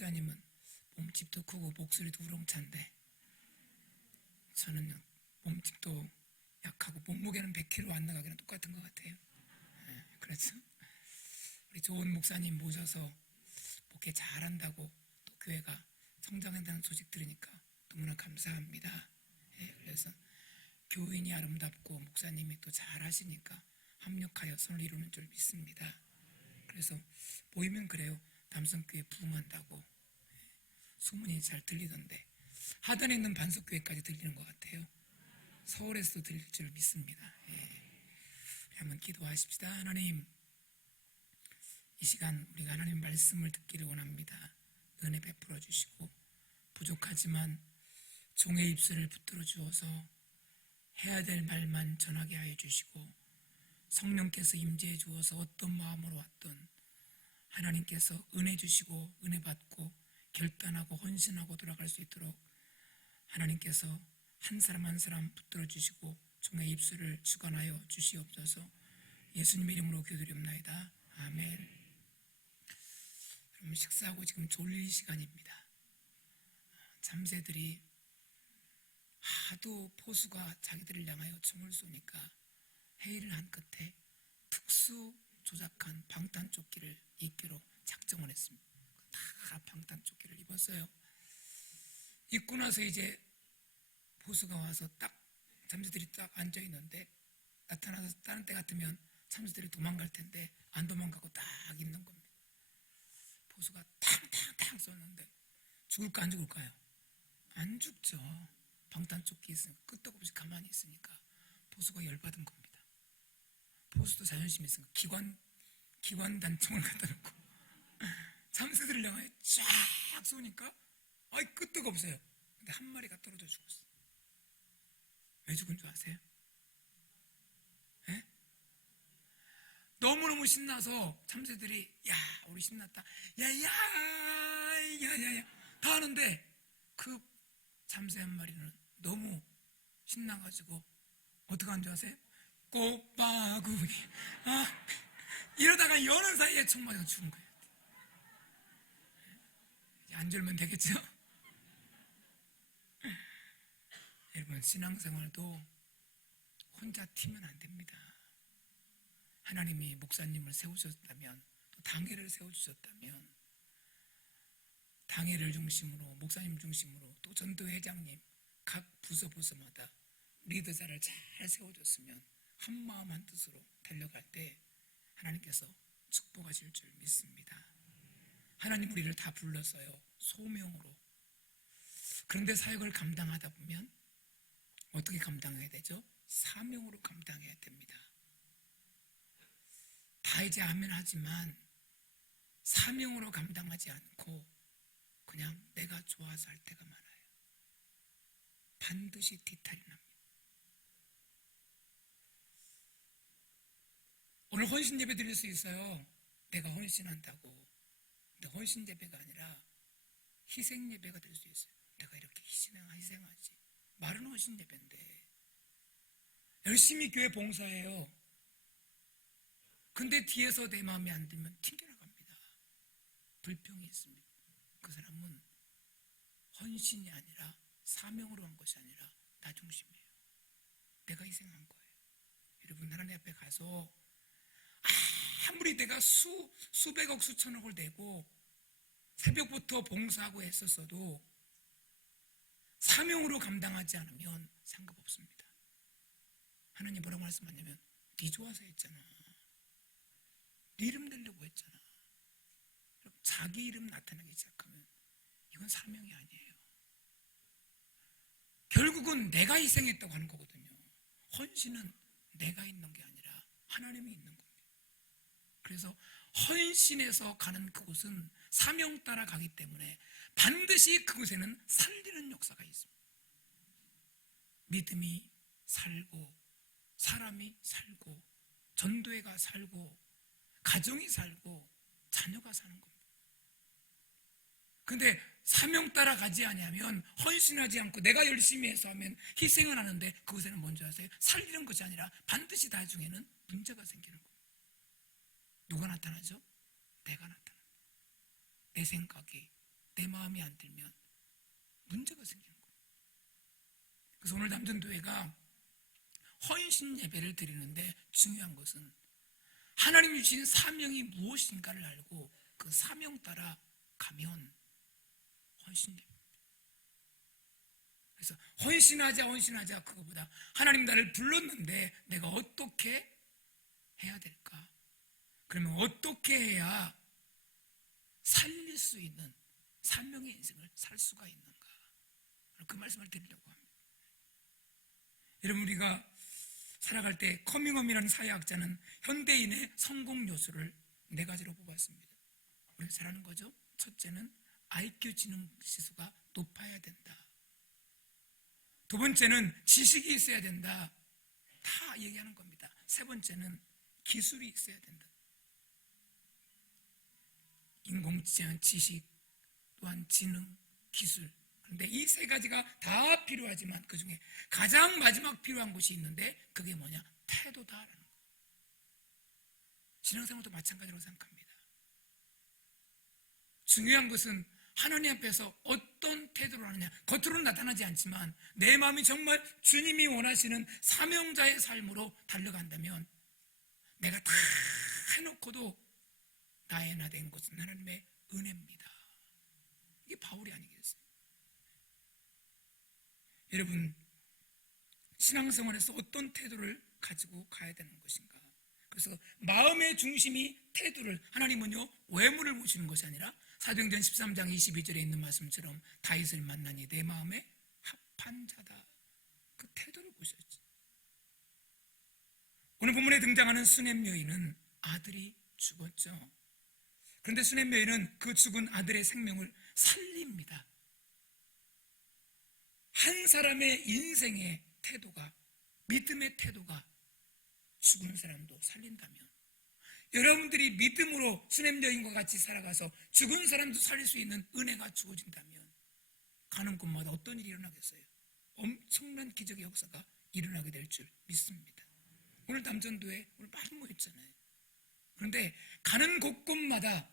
목사님은 몸집도 크고 목소리도 우렁찬데 저는 몸집도 약하고 몸무게는 100kg 안 나가기랑 똑같은 것 같아요. 그래서 우리 좋은 목사님 모셔서 목회 잘한다고 또 교회가 성장한다는 소식 들으니까 너무나 감사합니다. 그래서 교인이 아름답고 목사님이 또 잘하시니까 합력하여 선을 이루는 줄 믿습니다. 그래서 보이면 그래요. 남성교회 부흥한다고 소문이 잘 들리던데 하단에 있는 반석교회까지 들리는 것 같아요. 서울에서도 들릴 줄 믿습니다. 한번 기도하십시다. 하나님, 이 시간 우리가 하나님 말씀을 듣기를 원합니다. 은혜 베풀어 주시고 부족하지만 종의 입술을 붙들어 주어서 해야 될 말만 전하게 하여 주시고 성령께서 임재해 주어서 어떤 마음으로 왔든 하나님께서 은혜 주시고 은혜 받고 결단하고 헌신하고 돌아갈 수 있도록 하나님께서 한 사람 한 사람 붙들어 주시고 종의 입술을 주관하여 주시옵소서. 예수님의 이름으로 기도드립니다. 아멘. 그럼 식사하고 지금 졸릴 시간입니다. 참새들이 하도 포수가 자기들을 향하여 총을 쏘니까 회의를 한 끝에 특수 조작한 방탄조끼를 입기로 작정을 했습니다. 다 방탄조끼를 입었어요. 입고 나서 이제 포수가 와서 딱 참새들이 딱 앉아 있는데 나타나서 다른 때 같으면 참새들이 도망갈 텐데 안 도망가고 딱 있는 겁니다. 포수가 탕탕탕 쏘는데 죽을까 안 죽을까요? 안 죽죠. 방탄조끼 있으니까 끄떡없이 가만히 있으니까 포수가 열받은 겁니다. 포수도 자존심이 있으니까 기관 단총을 갖다 놓고 참새들을 향해 쫙 쏘니까 아이 끄떡없어요. 근데 한 마리가 떨어져 죽었어요. 왜 죽은 줄 아세요? 네? 너무너무 신나서 참새들이 야 우리 신났다 야야야야야 다 하는데 그 참새 한 마리는 너무 신나가지고 어떻게 한 줄 아세요? 꽃바구니 이러다가 여는 사이에 총 맞아 죽은 거예요. 이제 안 졸면 되겠죠? 여러분 신앙생활도 혼자 튀면 안 됩니다. 하나님이 목사님을 세우셨다면 또 당회를 세워주셨다면 당회를 중심으로 목사님 중심으로 또 전도회장님 각 부서마다 리더자를 잘 세워줬으면 한마음 한뜻으로 달려갈 때 하나님께서 축복하실 줄 믿습니다. 하나님 우리를 다 불렀어요. 소명으로. 그런데 사역을 감당하다 보면 어떻게 감당해야 되죠? 사명으로 감당해야 됩니다. 다 이제 아멘 하지만 사명으로 감당하지 않고 그냥 내가 좋아서 할 때가 많아요. 반드시 뒤탈이 납니다. 오늘 헌신 예배 드릴 수 있어요. 내가 헌신한다고. 근데 헌신 예배가 아니라 희생 예배가 될 수 있어요. 내가 이렇게 희생하지. 말은 헌신 예배인데 열심히 교회 봉사해요. 근데 뒤에서 내 마음에 안 들면 튕겨나갑니다. 불평이 있습니다. 그 사람은 헌신이 아니라 사명으로 한 것이 아니라 나 중심이에요. 내가 희생한 거예요. 여러분 하나님 앞에 가서 아무리 내가 수백억 수천억을 내고 새벽부터 봉사하고 했었어도 사명으로 감당하지 않으면 상관없습니다. 하나님 뭐라고 말씀하냐면 네 좋아서 했잖아. 네 이름 내려고 했잖아. 자기 이름 나타나기 시작하면 이건 사명이 아니에요. 결국은 내가 희생했다고 하는 거거든요. 헌신은 내가 있는 게 아니라 하나님이 있는 겁니다. 그래서 헌신해서 가는 그곳은 사명 따라 가기 때문에 반드시 그곳에는 살리는 역사가 있습니다. 믿음이 살고 사람이 살고 전도회가 살고 가정이 살고 자녀가 사는 겁니다. 근데 사명 따라 가지 아니하면 헌신하지 않고 내가 열심히 해서 하면 희생을 하는데 그것에는 뭔지 아세요? 살리는 것이 아니라 반드시 나중에는 문제가 생기는 겁니다. 누가 나타나죠? 내가 나타납니다. 내 생각이, 내 마음이 안 들면 문제가 생기는 거예요. 그래서 오늘 남전도회가 헌신 예배를 드리는데 중요한 것은 하나님이 주신 사명이 무엇인가를 알고 그 사명 따라 가면 헌신 예배. 그래서 헌신하자 그거보다 하나님 나를 불렀는데 내가 어떻게 해야 될까? 그러면 어떻게 해야 살릴 수 있는 사명의 인생을 살 수가 있는가? 그 말씀을 드리려고 합니다. 여러분, 우리가 살아갈 때 커밍홈이라는 사회학자는 현대인의 성공 요소를 4가지로 뽑았습니다. 우리가 잘하는 거죠. 첫째는 IQ 지능 지수가 높아야 된다. 두 번째는 지식이 있어야 된다. 다 얘기하는 겁니다. 세 번째는 기술이 있어야 된다. 인공지능, 지식, 또한 지능, 기술. 그런데 이 3가지가 다 필요하지만 그 중에 가장 마지막 필요한 것이 있는데 그게 뭐냐? 태도다라는 거예요. 신앙생활도 마찬가지로 생각합니다. 중요한 것은 하나님 앞에서 어떤 태도를 하느냐. 겉으로는 나타나지 않지만 내 마음이 정말 주님이 원하시는 사명자의 삶으로 달려간다면 내가 다 해놓고도 나의 나 된 것은 하나님의 은혜입니다. 이게 바울이 아니겠어요? 여러분, 신앙생활에서 어떤 태도를 가지고 가야 되는 것인가? 그래서 마음의 중심이 태도를, 하나님은요 외모를 보시는 것이 아니라 사도행전 13장 22절에 있는 말씀처럼 다윗을 만나니 내 마음에 합한 자다. 그 태도를 보셨지. 오늘 본문에 등장하는 수넴 여인은 아들이 죽었죠. 그런데 수넴 여인은 그 죽은 아들의 생명을 살립니다. 한 사람의 인생의 태도가, 믿음의 태도가 죽은 사람도 살린다면 여러분들이 믿음으로 수넴 여인과 같이 살아가서 죽은 사람도 살릴 수 있는 은혜가 주어진다면 가는 곳마다 어떤 일이 일어나겠어요? 엄청난 기적의 역사가 일어나게 될 줄 믿습니다. 오늘 남전도에 오늘 많이 모였잖아요. 그런데 가는 곳곳마다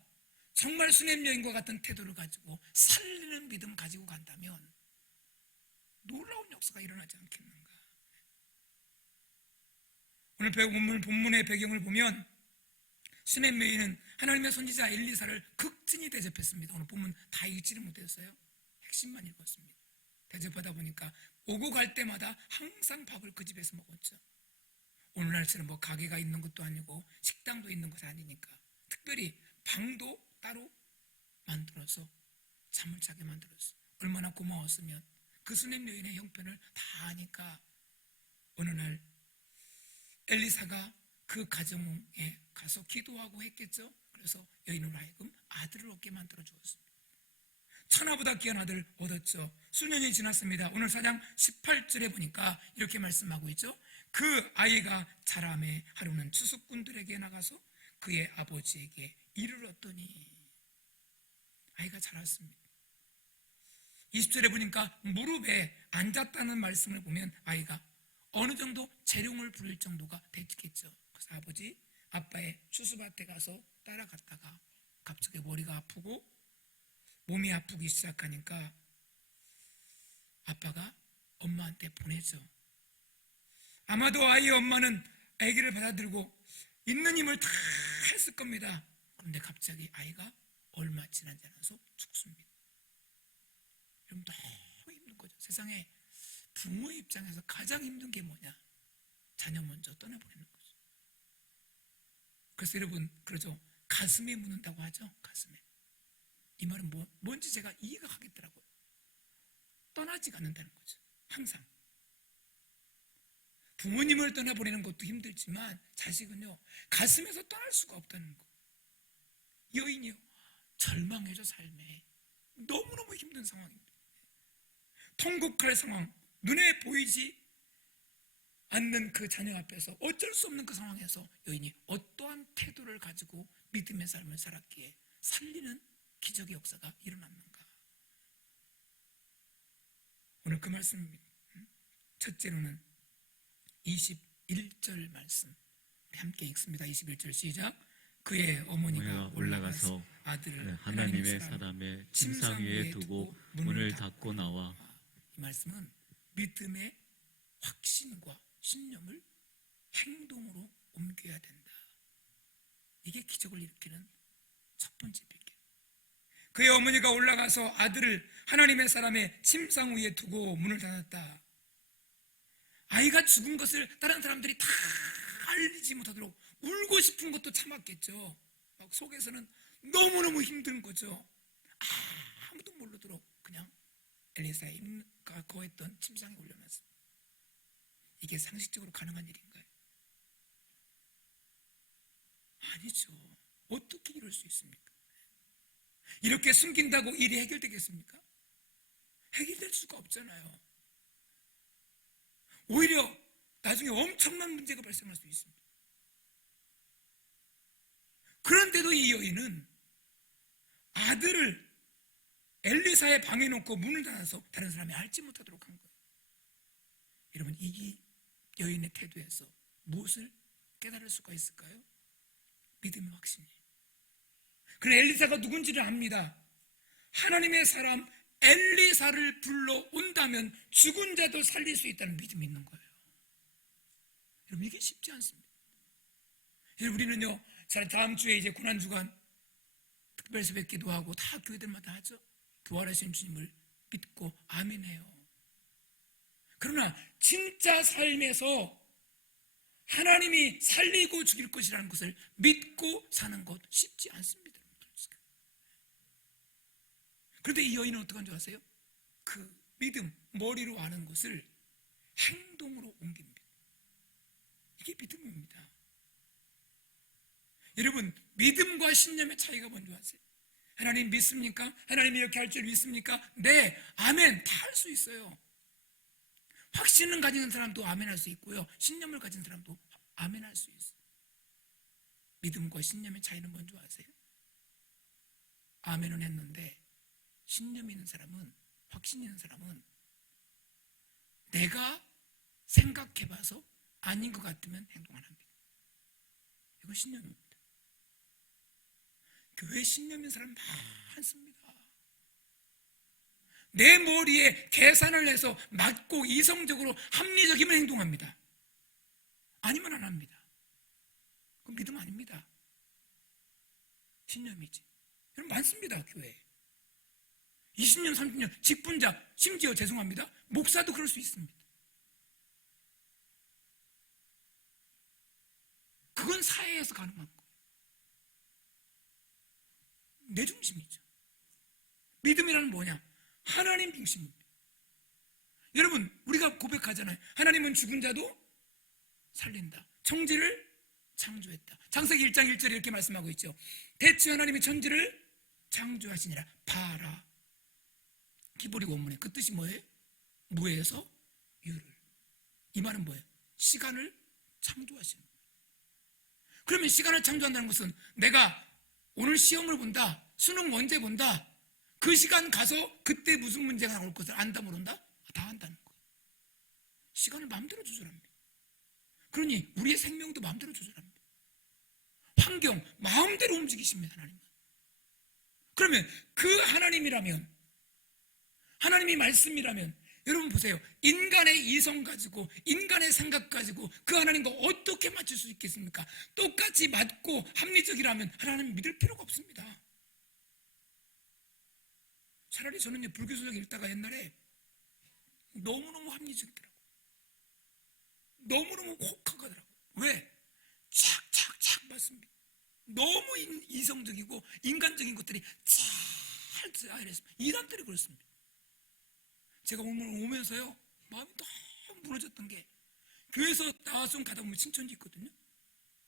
정말 수넴 여인과 같은 태도를 가지고 살리는 믿음 가지고 간다면 놀라운 역사가 일어나지 않겠는가? 오늘 본문의 배경을 보면 수넴 여인은 하나님의 선지자 엘리사를 극진히 대접했습니다. 오늘 본문 다 읽지는 못했어요. 핵심만 읽었습니다. 대접하다 보니까 오고 갈 때마다 항상 밥을 그 집에서 먹었죠. 오늘날처럼 뭐 가게가 있는 것도 아니고 식당도 있는 것이 아니니까 특별히 방도 따로 만들어서 잠을 자게 만들었어. 얼마나 고마웠으면. 그 수넴 여인의 형편을 다 아니까 어느 날 엘리사가 그 가정에 가서 기도하고 했겠죠. 그래서 여인으로 하여금 아들을 얻게 만들어 주었습니다. 천하보다 귀한 아들을 얻었죠. 수년이 지났습니다. 오늘 4장 18절에 보니까 이렇게 말씀하고 있죠. 그 아이가 자라매 하루는 추수꾼들에게 나가서 그의 아버지에게 이르렀더니 아이가 자랐습니다. 20절에 보니까 무릎에 앉았다는 말씀을 보면 아이가 어느 정도 재롱을 부릴 정도가 됐겠죠. 그래서 아빠의 추수밭에 가서 따라갔다가 갑자기 머리가 아프고 몸이 아프기 시작하니까 아빠가 엄마한테 보내죠. 아마도 아이의 엄마는 아기를 받아들고 있는 힘을 다 했을 겁니다. 그런데 갑자기 아이가 얼마 지나지 않아서 죽습니다. 여러분, 너무 힘든 거죠. 세상에 부모의 입장에서 가장 힘든 게 뭐냐? 자녀 먼저 떠나보내는 거죠. 그래서 여러분, 그러죠. 가슴에 묻는다고 하죠. 가슴에. 이 말은 뭔지 제가 이해가 가겠더라고요. 떠나지가 않는다는 거죠. 항상. 부모님을 떠나보내는 것도 힘들지만 자식은요, 가슴에서 떠날 수가 없다는 거. 여인이요, 절망해져 삶에. 너무너무 힘든 상황입니다. 통곡할 상황, 눈에 보이지 않는 그 자녀 앞에서 어쩔 수 없는 그 상황에서 여인이 어떠한 태도를 가지고 믿음의 삶을 살았기에 살리는 기적의 역사가 일어났는가? 오늘 그 말씀입니다. 첫째로는 21절 말씀 함께 읽습니다. 21절 시작. 그의 어머니가 올라가서 아들을 하나님의 사람의 침상 위에 두고 문을 닫고 나와. 이 말씀은 믿음의 확신과 신념을 행동으로 옮겨야 된다. 이게 기적을 일으키는 첫 번째 빌기. 그의 어머니가 올라가서 아들을 하나님의 사람의 침상 위에 두고 문을 닫았다. 아이가 죽은 것을 다른 사람들이 다 알리지 못하도록 울고 싶은 것도 참았겠죠. 막 속에서는 너무너무 힘든 거죠. 아무도 모르도록 그냥 엘리사가 거했던 침상에 올려놨습니다. 이게 상식적으로 가능한 일인가요? 아니죠. 어떻게 이럴 수 있습니까? 이렇게 숨긴다고 일이 해결되겠습니까? 해결될 수가 없잖아요. 오히려 나중에 엄청난 문제가 발생할 수 있습니다. 그런데도 이 여인은 아들을 엘리사의 방에 놓고 문을 닫아서 다른 사람이 알지 못하도록 한 거예요. 여러분, 이 여인의 태도에서 무엇을 깨달을 수가 있을까요? 믿음의 확신이에요. 그래, 엘리사가 누군지를 압니다. 하나님의 사람 엘리사를 불러온다면 죽은 자도 살릴 수 있다는 믿음이 있는 거예요. 여러분, 이게 쉽지 않습니다. 우리는요, 다음 주에 이제 고난주간 특별 새벽 기도하고 다 교회들마다 하죠. 부활하신 주님을 믿고 아멘해요. 그러나 진짜 삶에서 하나님이 살리고 죽일 것이라는 것을 믿고 사는 것 쉽지 않습니다. 그런데 이 여인은 어떻게 한 줄 아세요? 그 믿음, 머리로 아는 것을 행동으로 옮깁니다. 이게 믿음입니다. 여러분, 믿음과 신념의 차이가 뭔지 아세요? 하나님 믿습니까? 하나님이 이렇게 할 줄 믿습니까? 네, 아멘, 다 할 수 있어요. 확신을 가진 사람도 아멘 할 수 있고요, 신념을 가진 사람도 아멘 할 수 있어요. 믿음과 신념의 차이는 뭔지 아세요? 아멘은 했는데 신념 있는 사람은, 확신 있는 사람은 내가 생각해봐서 아닌 것 같으면 행동 안 합니다. 이건 신념입니다. 교회 신념 있는 사람 많습니다. 내 머리에 계산을 해서 맞고 이성적으로 합리적이면 행동합니다. 아니면 안 합니다. 그건 믿음 아닙니다. 신념이지. 여러분, 많습니다. 교회에 20년 30년 직분자, 심지어 죄송합니다, 목사도 그럴 수 있습니다. 그건 사회에서 가능한 거예요. 내 중심이죠. 믿음이란 뭐냐? 하나님 중심입니다. 여러분, 우리가 고백하잖아요. 하나님은 죽은 자도 살린다. 천지를 창조했다. 창세기 1장 1절에 이렇게 말씀하고 있죠. 대체 하나님이 천지를 창조하시니라. 봐라. 히브리 원문의 그 뜻이 뭐예요? 무에서 유를. 이 말은 뭐예요? 시간을 창조하시는 거예요. 그러면 시간을 창조한다는 것은 내가 오늘 시험을 본다, 수능 언제 본다, 그 시간 가서 그때 무슨 문제가 나올 것을 안다 모른다? 다 안다는 거예요. 시간을 마음대로 조절합니다. 그러니 우리의 생명도 마음대로 조절합니다. 환경 마음대로 움직이십니다. 하나님은. 그러면 그 하나님이라면, 하나님이 말씀이라면, 여러분 보세요. 인간의 이성 가지고, 인간의 생각 가지고 그 하나님과 어떻게 맞출 수 있겠습니까? 똑같이 맞고 합리적이라면 하나님 믿을 필요가 없습니다. 차라리 저는 불교수적 읽다가 옛날에 너무너무 합리적이더라고요. 너무너무 혹하더라고요. 왜? 착착착 맞습니다. 너무 이성적이고 인간적인 것들이 잘 이랬습니다. 이단들이 그렇습니다. 제가 오늘 오면서요, 마음이 너무 무너졌던 게, 교회에서 나와서 가다 보면 신천지 있거든요.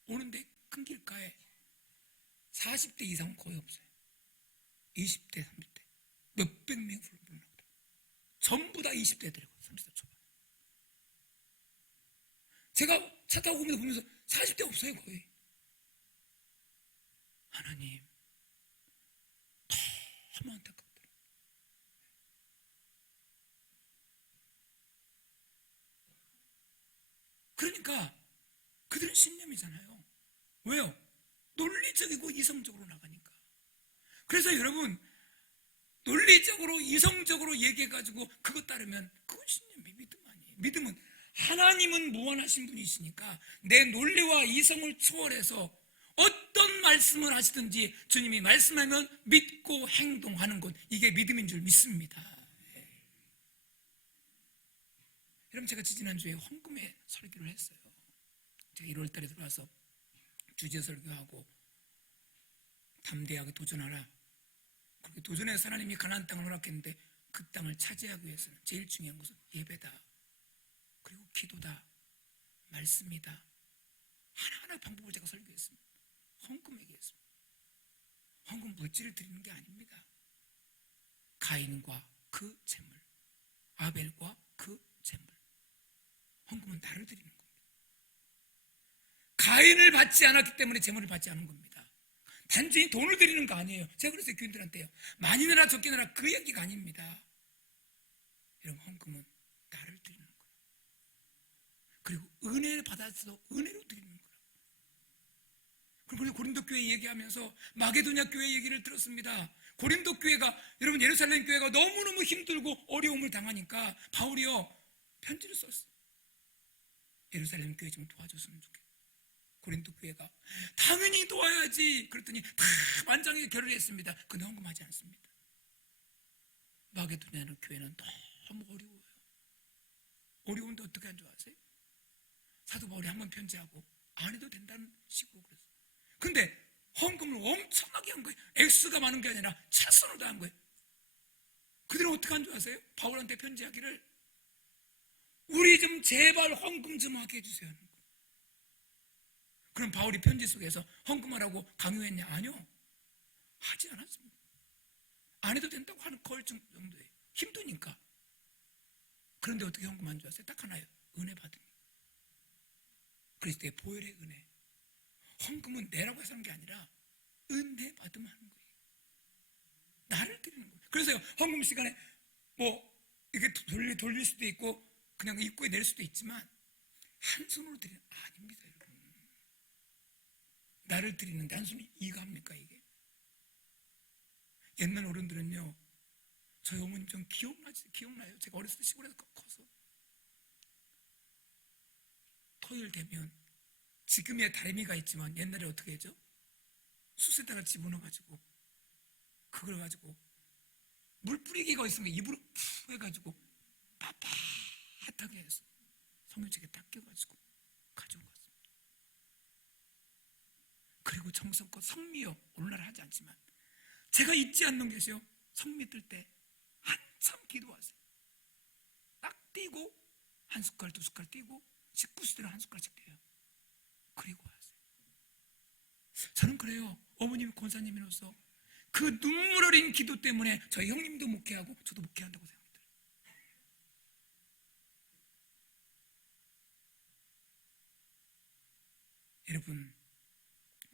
오는데 큰 길가에 40대 이상은 거의 없어요. 20대, 30대 몇백 명이 불러나오더라고요. 전부 다 20대들이고 30대 초반. 제가 차 타고 보면서 40대 없어요. 거의. 하나님, 너무 안타깝더라고요. 그러니까 그들은 신념이잖아요. 왜요? 논리적이고 이성적으로 나가니까. 그래서 여러분, 논리적으로 이성적으로 얘기해가지고 그것 따르면 그건 신념이 믿음 아니에요. 믿음은 하나님은 무한하신 분이시니까 내 논리와 이성을 초월해서 어떤 말씀을 하시든지 주님이 말씀하면 믿고 행동하는 것, 이게 믿음인 줄 믿습니다. 여러분, 제가 지난주에 헌금의 설교를 했어요. 제가 1월 달에 들어와서 주제 설교하고 담대하게 도전하라. 그렇게 도전해서 하나님이 가나안 땅을 허락했는데 그 땅을 차지하기 위해서는 제일 중요한 것은 예배다, 그리고 기도다, 말씀이다. 하나하나 방법을 제가 설교했습니다. 헌금 얘기했습니다. 헌금 물질을 드리는 게 아닙니다. 가인과 그 재물, 아벨과 그 재물. 헌금은 나를 드리는 겁니다. 가인을 받지 않았기 때문에 재물을 받지 않은 겁니다. 단순히 돈을 드리는 거 아니에요. 제가 그래서 교인들한테요, 많이 내라 적게 내라 그 얘기가 아닙니다. 이런 헌금은 나를 드리는 거예요. 그리고 은혜를 받아서 은혜로 드리는 거예요. 그리고 고린도 교회 얘기하면서 마게도냐 교회 얘기를 들었습니다. 고린도 교회가, 여러분, 예루살렘 교회가 너무너무 힘들고 어려움을 당하니까 바울이요 편지를 썼어요. 예루살렘 교회 좀 도와줬으면 좋겠다. 고린도 교회가 당연히 도와야지 그랬더니 다 만장에 결의했습니다. 근데 헌금하지 않습니다. 마게도냐는 교회는 너무 어려워요. 어려운데 어떻게 한 줄 아세요? 사도 바울이 한번 편지하고 안 해도 된다는 식으로 그랬어요. 근데 헌금을 엄청나게 한 거예요. 액수가 많은 게 아니라 차선으로 다 한 거예요. 그들은 어떻게 한 줄 아세요? 바울한테 편지하기를 우리 좀 제발 헌금 좀 하게 해주세요 하는 거예요. 그럼 바울이 편지 속에서 헌금하라고 강요했냐? 아니요, 하지 않았습니다. 안 해도 된다고 하는 걸 정도예요. 힘드니까. 그런데 어떻게 헌금한 줄 아세요? 딱 하나예요. 은혜 받은 거. 그리스도의 보혈의 은혜. 헌금은 내라고 해서 하는 게 아니라 은혜 받으면 하는 거예요. 나를 드리는 거예요. 그래서 헌금 시간에 뭐 이렇게 돌릴 수도 있고 그냥 입구에 낼 수도 있지만 한 손으로 드리는 아닙니다, 여러분. 나를 드리는데 한 손이 이가 합니까, 이게? 옛날 어른들은요, 저희 어머님 좀 기억나요. 제가 어렸을 때 시골에서 커서 토요일 되면 지금의 다리미가 있지만 옛날에 어떻게 했죠? 숯에다가 집어넣어가지고 그걸 가지고 물 뿌리기가 있으면 입으로 푹 해가지고 빳빳하게 해서 성유책에 딱 껴가지고 가져온 것 같습니다. 그리고 정성껏 성미요, 오늘날 하지 않지만 제가 잊지 않는 것이요, 성미 뜰 때 한참 기도하세요. 딱 띄고 한 숟갈 두 숟갈 띄고 식구수대로 한 숟갈씩 띄어요. 그리고 하세요. 저는 그래요. 어머님 권사님으로서 그 눈물 어린 기도 때문에 저희 형님도 목회하고 저도 목회한다고 생각합니다. 여러분,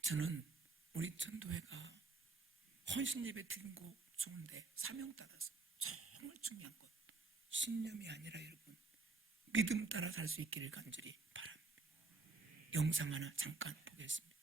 저는 우리 전도회가 헌신 예배 드린 거 좋은데 사명 따라서 정말 중요한 것, 신념이 아니라 여러분 믿음 따라 살 수 있기를 간절히 바랍니다. 영상 하나 잠깐 보겠습니다.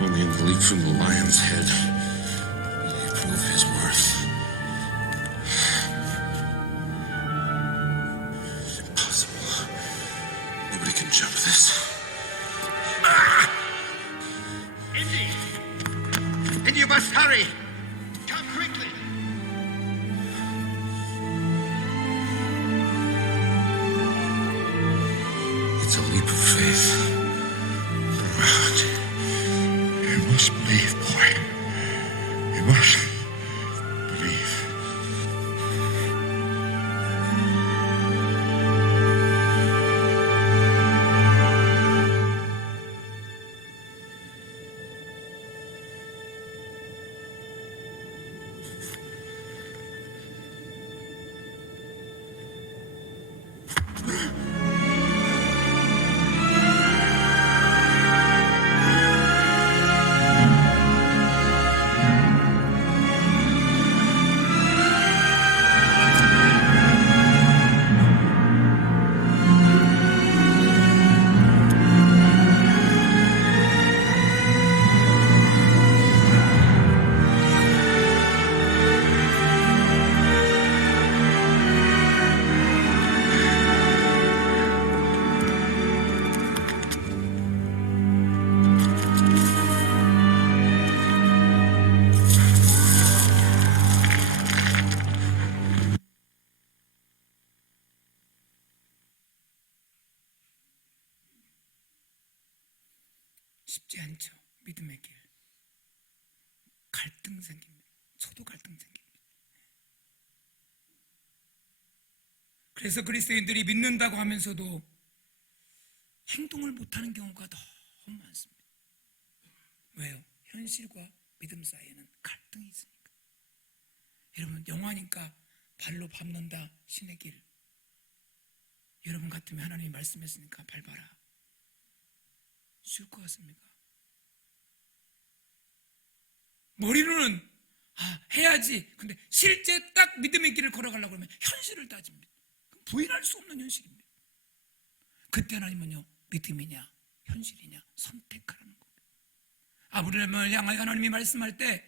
Only in the leap from the lion's head will he prove his worth. Impossible. Nobody can jump this. Indy! Indy, you must hurry! Come quickly! It's a leap of faith. Around. You must believe, boy. You must believe. 쉽지 않죠. 믿음의 길. 갈등 생깁니다. 저도 갈등 생깁니다. 그래서 그리스도인들이 믿는다고 하면서도 행동을 못하는 경우가 너무 많습니다. 왜요? 현실과 믿음 사이에는 갈등이 있으니까. 여러분, 영화니까 발로 밟는다 신의 길. 여러분 같으면 하나님이 말씀했으니까 밟아라. 쉬울 것 같습니까? 머리로는 해야지. 근데 실제 딱 믿음의 길을 걸어가려고 하면 현실을 따집니다. 부인할 수 없는 현실입니다. 그때 하나님은요, 믿음이냐 현실이냐 선택하라는 겁니다. 아브라함을 향하여 하나님이 말씀할 때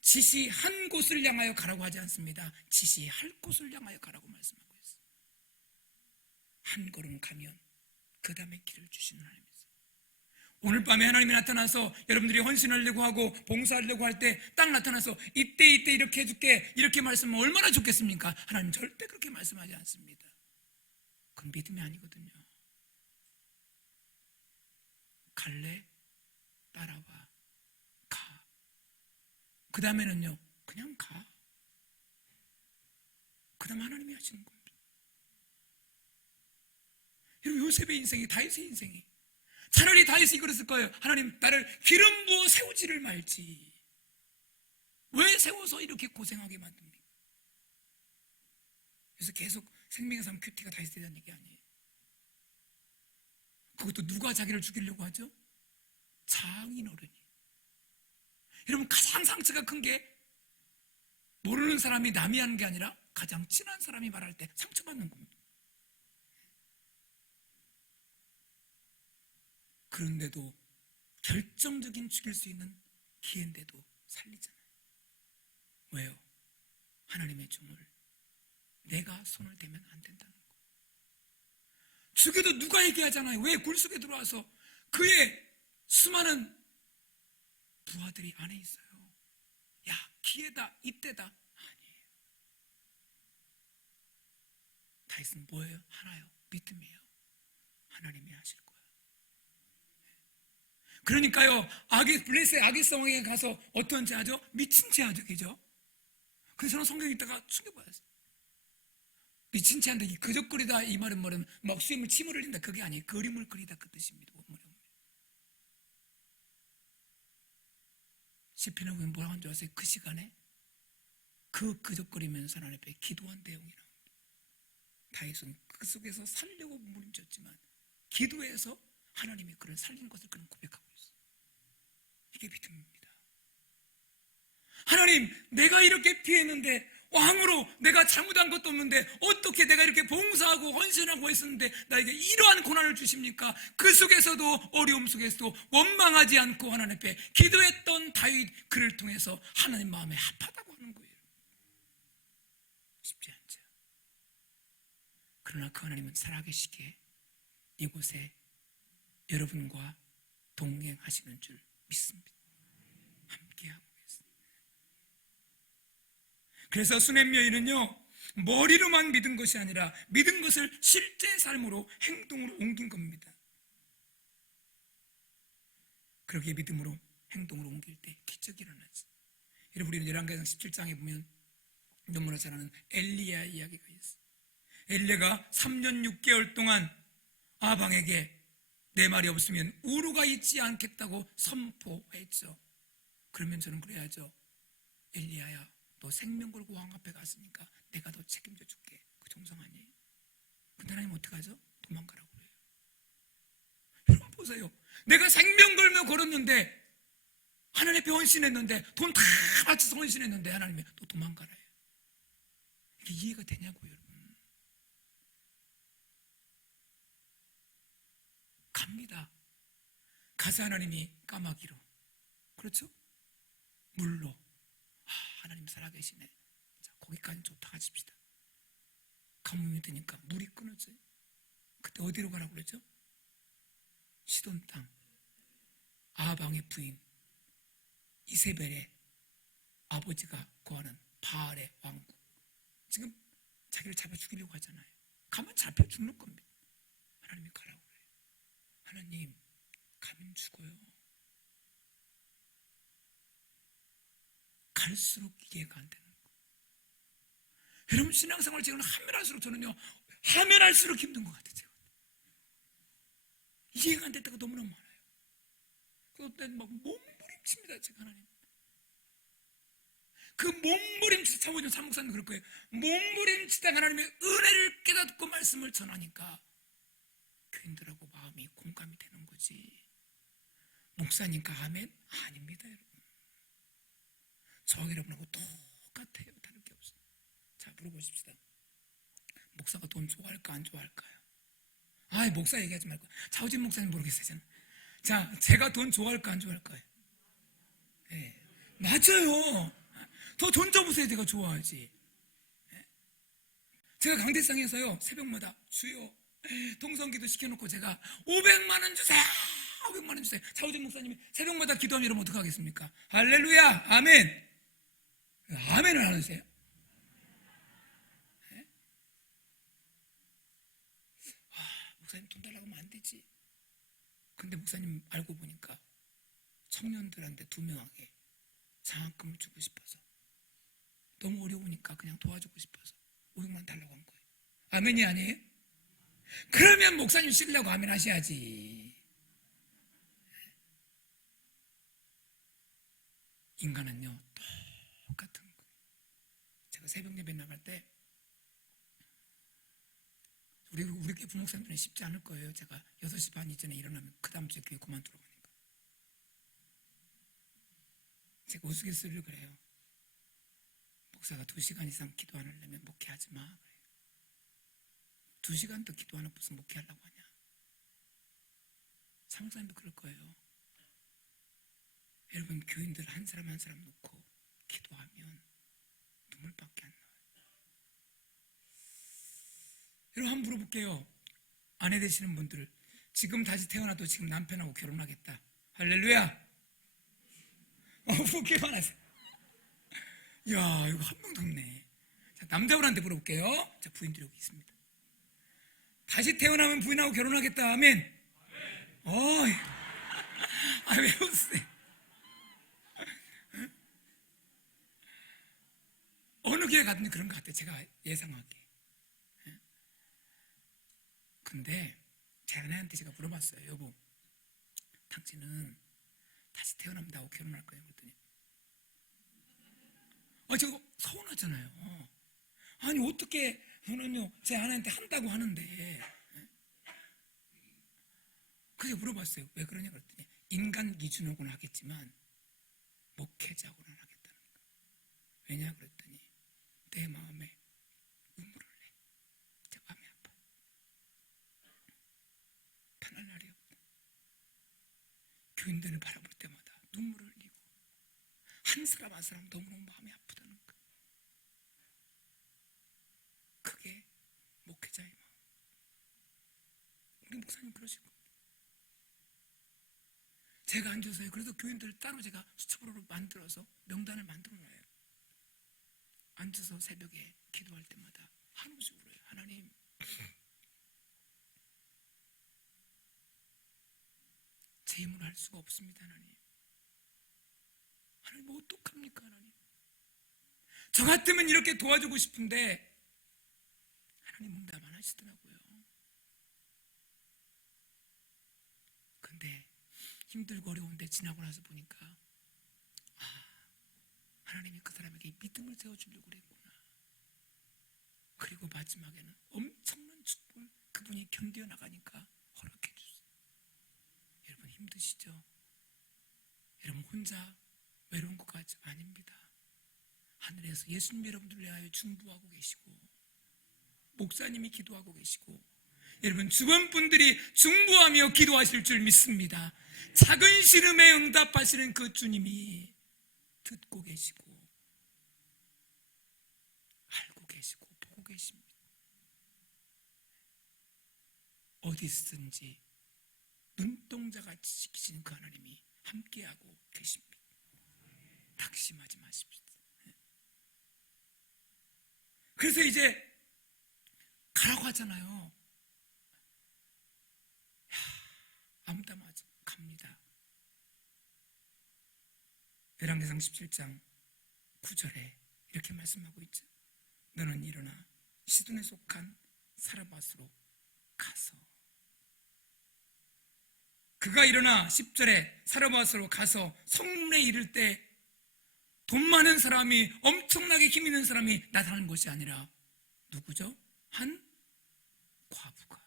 지시한 곳을 향하여 가라고 하지 않습니다. 지시할 곳을 향하여 가라고 말씀하고 있어요. 한 걸음 가면 그 다음에 길을 주시는 하나님이세요. 오늘 밤에 하나님이 나타나서 여러분들이 헌신하려고 하고 봉사하려고 할 때 딱 나타나서 이때 이렇게 해줄게 이렇게 말씀하면 얼마나 좋겠습니까? 하나님 절대 그렇게 말씀하지 않습니다. 그건 믿음이 아니거든요. 갈래? 따라와. 가. 그 다음에는요, 그냥 가. 그 다음 하나님이 하시는 겁니다. 여러분, 요셉의 인생이, 다윗의 인생이, 차라리 다윗이 그랬을 거예요. 하나님, 나를 기름 부어 세우지를 말지. 왜 세워서 이렇게 고생하게 만듭니까? 그래서 계속 생명의 삶 큐티가 다윗에 대한 얘기 아니에요. 그것도 누가 자기를 죽이려고 하죠? 장인 어른이. 여러분, 가장 상처가 큰 게 모르는 사람이 남이 하는 게 아니라 가장 친한 사람이 말할 때 상처받는 겁니다. 그런데도 결정적인 죽일 수 있는 기회인데도 살리잖아요. 왜요? 하나님의 종을 내가 손을 대면 안 된다는 거. 죽여도 누가 얘기하잖아요. 왜 굴속에 들어와서 그의 수많은 부하들이 안에 있어요. 야, 기회다, 이때다. 아니에요. 다윗은 뭐예요? 하나요. 믿음이에요. 하나님이 하실 거예요. 그러니까요, 블레셋의 아기성에 가서 어떤 죄하죠? 미친 죄하죠, 그죠? 그래서 저는 성경 읽다가 충격받았어요. 미친 죄한다, 그적거리다 이 말은 뭐냐면 막 수임을 침을 흘린다 그게 아니에요. 그림을 그리다 그 뜻입니다. 시편에 보면 뭐라고 하는 줄 아세요? 그 시간에 그적거리면서 하나님 앞에 기도한 내용이라고 합니다. 다윗은 그 속에서 살려고 몸부림쳤지만 기도해서 하나님이 그를 살린 것을 그는 고백하고 있어요. 이게 믿음입니다. 하나님, 내가 이렇게 피했는데 왕으로 내가 잘못한 것도 없는데 어떻게 내가 이렇게 봉사하고 헌신하고 했었는데 나에게 이러한 고난을 주십니까? 그 속에서도 어려움 속에서도 원망하지 않고 하나님 앞에 기도했던 다윗, 그를 통해서 하나님 마음에 합하다고 하는 거예요. 쉽지 않죠. 그러나 그 하나님은 살아계시기에 이곳에 여러분과 동행하시는 줄 믿습니다. 함께하고 계십니다. 그래서 수냄 여인은요, 머리로만 믿은 것이 아니라 믿은 것을 실제 삶으로 행동으로 옮긴 겁니다. 그렇게 믿음으로 행동으로 옮길 때 기적이 일어나지. 여러분, 우리는 열왕기상 17장에 보면 너무나 잘 아는 엘리야 이야기가 있어요. 엘리야가 3년 6개월 동안 아방에게 내 말이 없으면 우루가 있지 않겠다고 선포했죠. 그러면 저는 그래야죠. 엘리야야, 너 생명 걸고 왕 앞에 갔으니까 내가 너 책임져 줄게. 그 정성 아니에요? 근데 하나님 어떡하죠? 도망가라고 그래요. 여러분 보세요. 내가 생명 걸며 걸었는데 하나님 앞에 헌신했는데 돈 다 바쳐서 헌신했는데 하나님이 또 도망가라 해요. 이게 이해가 되냐고요, 여러분. 갑니다. 가서 하나님이 까마귀로, 그렇죠? 물로, 하나님 살아계시네. 자, 거기까지 좋다 하십시다. 가뭄이 되니까 물이 끊어져요. 그때 어디로 가라고 그랬죠? 시돈 땅, 아방의 부인 이세벨의 아버지가 거하는 바알의 왕국. 지금 자기를 잡아 죽이려고 하잖아요. 가면 잡혀 죽는 겁니다. 하나님이 가라고 그래요. 하나님, 가면 죽어요. 갈수록 이해가 안 되는 거예요. 여러분 신앙생활 지금 하면 할수록 저는요 하면 할수록 힘든 것 같아요. 제가. 이해가 안 될 때가 너무너무 많아요. 그때 막 몸부림칩니다. 제가 하나님. 그 몸부림치다 차오준 사목사님 그럴 거예요. 몸부림치다 하나님의 은혜를 깨닫고 말씀을 전하니까 교인들하고 마음이 공감이 되는 거지. 목사님과 아멘? 아닙니다 여러분. 저와 여러분하고 똑같아요. 다른 게 없어요. 자 물어보십시다. 목사가 돈 좋아할까 안 좋아할까요? 아 목사 얘기하지 말고 차오진 목사님 모르겠어요 저는. 자 제가 돈 좋아할까 안 좋아할까요? 네. 맞아요. 더 던져보세요. 제가 좋아하지. 제가 강대상에서요 새벽마다 주여 동성기도 시켜놓고 제가 500만 원 주세요 500만 원 주세요. 차오진 목사님이 새벽마다 기도하면 이러면 어떡하겠습니까? 할렐루야 아멘. 아멘을 안 하세요? 목사님 돈 달라고 하면 안 되지. 근데 목사님 알고 보니까 청년들한테 2명에게 장학금을 주고 싶어서 너무 어려우니까 그냥 도와주고 싶어서 500만 달라고 한 거예요. 아멘이 아니에요? 그러면 목사님 쓰려고 아멘 하셔야지. 인간은요 똑같은 거예요. 제가 새벽 예배 나갈 때 우리 교회 부목사님들은 쉽지 않을 거예요. 제가 6시 반 이전에 일어나면 그 다음 주에 교회 그만두라고 하니까 제가 우스갯소리를 그래요. 목사가 2시간 이상 기도 안 하려면 목회하지 마 그래요. 2시간도 기도 안 하고 무슨 목회하려고 하냐. 사목사님도 그럴 거예요. 여러분 교인들 한 사람 한 사람 놓고 기도하면 눈물밖에 안 나와요. 여러분 한번 물어볼게요. 아내 되시는 분들 지금 다시 태어나도 지금 남편하고 결혼하겠다. 할렐루야. 목회만 하세요. 야 이거 한 명도 없네. 자, 남자분한테 물어볼게요. 자 부인들이 여기 있습니다. 다시 태어나면 부인하고 결혼하겠다. 아멘. 왜 웃으세요? 어느 교회 가든지 그런 것 같아요. 제가 예상하기에. 근데 제 아내한테 제가 물어봤어요. 여보 당신은 다시 태어나면 나하고 결혼할 거예요? 그랬더니 저거 서운하잖아요. 아니 어떻게 저는요 제 아내한테 한다고 하는데. 그래서 물어봤어요. 왜 그러냐 그랬더니 인간 기준으로는 하겠지만 목회자고는 하겠다는 거예요. 왜냐 그랬더니 내 마음에 눈물을 내. 제 마음이 아파. 편할 날이 없다. 교인들을 바라볼 때마다 눈물을 흘리고 한 사람 한 사람 너무너무 마음이 아프다는 거예요. 그게 목회자의 마음. 우리 목사님 그러실 겁니다. 제가 앉아서요. 그래서 교인들을 따로 제가 수첩으로 만들어서 명단을 만들어놔요. 앉아서 새벽에 기도할 때마다 한없이 울어요. 하나님 제 힘으로 할 수가 없습니다. 하나님 뭐 어떡합니까? 하나님 저 같으면 이렇게 도와주고 싶은데 하나님 응답 안 하시더라고요. 근데 힘들고 어려운데 지나고 나서 보니까 하나님이 그 사람에게 믿음을 세워주려고 그랬구나. 그리고 마지막에는 엄청난 축복을 그분이 견뎌 나가니까 허락해 주세요. 여러분 힘드시죠? 여러분 혼자 외로운 것 같지? 아닙니다. 하늘에서 예수님 여러분들 위하여 중보하고 계시고 목사님이 기도하고 계시고 여러분 주변 분들이 중보하며 기도하실 줄 믿습니다. 작은 시름에 응답하시는 그 주님이 듣고 계시고 알고 계시고 보고 계십니다. 어디서든지 눈동자같이 지키시는 그 하나님이 함께하고 계십니다. 낙심하지 마십시오. 그래서 이제 가라고 하잖아요. 아무도 가면 합니다. 열왕기상 17장 9절에 이렇게 말씀하고 있죠. 너는 일어나 시돈에 속한 사르밧으로 가서. 그가 일어나 10절에 사르밧으로 가서 성문에 이를 때 돈 많은 사람이, 엄청나게 힘 있는 사람이 나타나는 것이 아니라 누구죠? 한 과부가.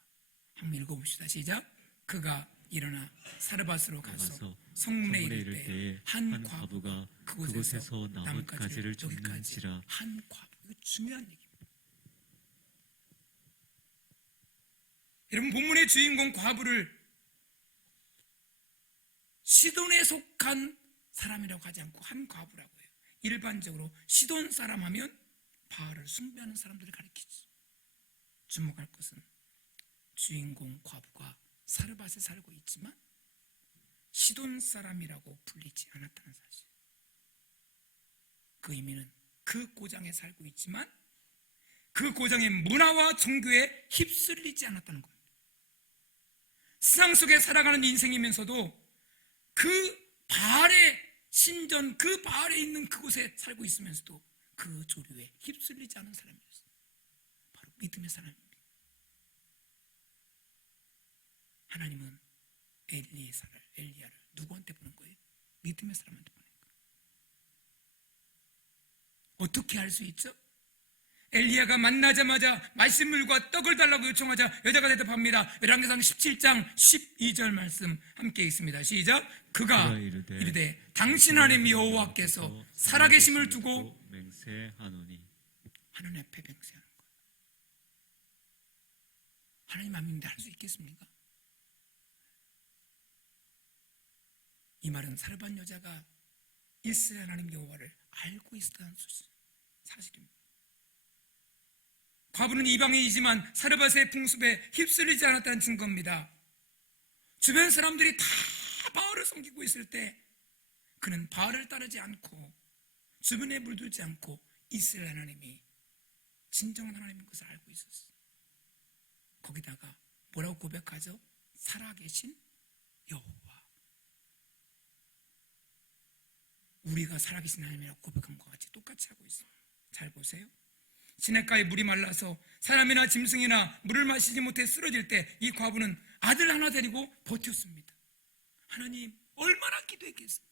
한번 읽어봅시다. 시작. 그가 일어나 사르밧으로 가서 성문에 이를 때 한 과부가 그곳에서 나뭇가지를 줍는지라. 한 과부. 이거 중요한 얘기입니다. 여러분, 본문의 주인공 과부를 시돈에 속한 사람이라고 하지 않고 한 과부라고 해요. 일반적으로 시돈 사람 하면 바알을 숭배하는 사람들을 가리키지. 주목할 것은 주인공 과부가 사르밧에 살고 있지만 시돈 사람이라고 불리지 않았다는 사실. 그 의미는 그 고장에 살고 있지만 그 고장의 문화와 종교에 휩쓸리지 않았다는 겁니다. 세상 속에 살아가는 인생이면서도 그 바알의 신전, 그 바알에 있는 그곳에 살고 있으면서도 그 조류에 휩쓸리지 않은 사람이었어요. 바로 믿음의 사람입니다. 하나님은 엘리야를 누구한테 보낸 거예요? 믿음의 사람한테 보낸 거예요. 어떻게 알 수 있죠? 엘리야가 만나자마자 말씀물과 떡을 달라고 요청하자 여자가 대답합니다. 열왕기상 17장 12절 말씀 함께 있습니다. 시작. 그가 이르되 당신 하나님 여호와께서 살아계심을 두고 맹세하노니. 하나님 앞에 맹세하는 거예요. 하나님 안 믿는데 할 수 있겠습니까? 이 말은 사르밧 여자가 이스라엘 하나님 여호와를 알고 있었다는 사실입니다. 과부는 이방인이지만 사르밧의 풍습에 휩쓸리지 않았다는 증거입니다. 주변 사람들이 다 바알을 섬기고 있을 때 그는 바알을 따르지 않고 주변에 물들지 않고 이스라엘 하나님이 진정한 하나님인 것을 알고 있었어요. 거기다가 뭐라고 고백하죠? 살아계신 여호와. 우리가 살아계신 하나님이라고 고백한 것과 같이 똑같이 하고 있어요. 잘 보세요. 시냇가에 물이 말라서 사람이나 짐승이나 물을 마시지 못해 쓰러질 때 이 과부는 아들 하나 데리고 버텼습니다. 하나님, 얼마나 기도했겠어요.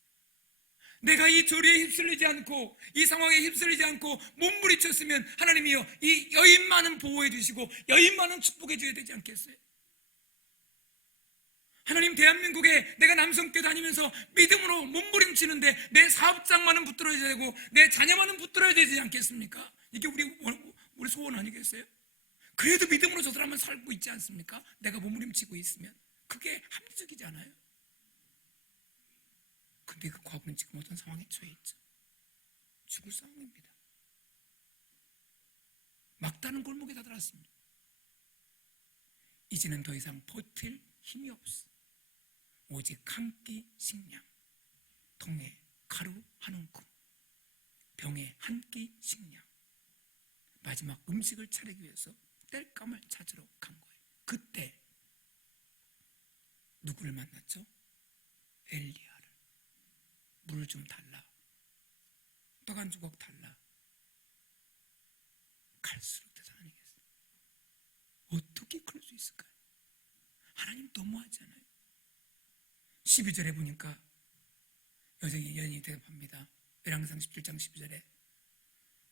내가 이 조리에 휩쓸리지 않고 이 상황에 휩쓸리지 않고 몸부림쳤으면 하나님이여 이 여인만은 보호해 주시고 여인만은 축복해 줘야 되지 않겠어요? 하나님, 대한민국에 내가 남성교 다니면서 믿음으로 몸부림치는데 내 사업장만은 붙들어야 되고 내 자녀만은 붙들어야 되지 않겠습니까? 이게 우리 소원 아니겠어요? 그래도 믿음으로 저 사람은 살고 있지 않습니까? 내가 몸부림치고 있으면 그게 합리적이지 않아요? 근데 그 과부는 지금 어떤 상황에 처해 있죠? 죽을 상황입니다. 막다른 골목에 다다랐습니다. 이제는 더 이상 버틸 힘이 없어. 오직 한 끼 식량, 통에 가루 한 움큼, 병에 한 끼 식량, 마지막 음식을 차리기 위해서 땔감을 찾으러 간 거예요. 그때 누구를 만났죠? 엘리야를. 물 좀 달라, 떡 한 조각 달라. 갈수록 대단 아니겠어요? 어떻게 그럴 수 있을까요? 하나님 너무하지 않아요? 12절에 보니까 여인이 대답합니다. 열왕기상 17장 12절에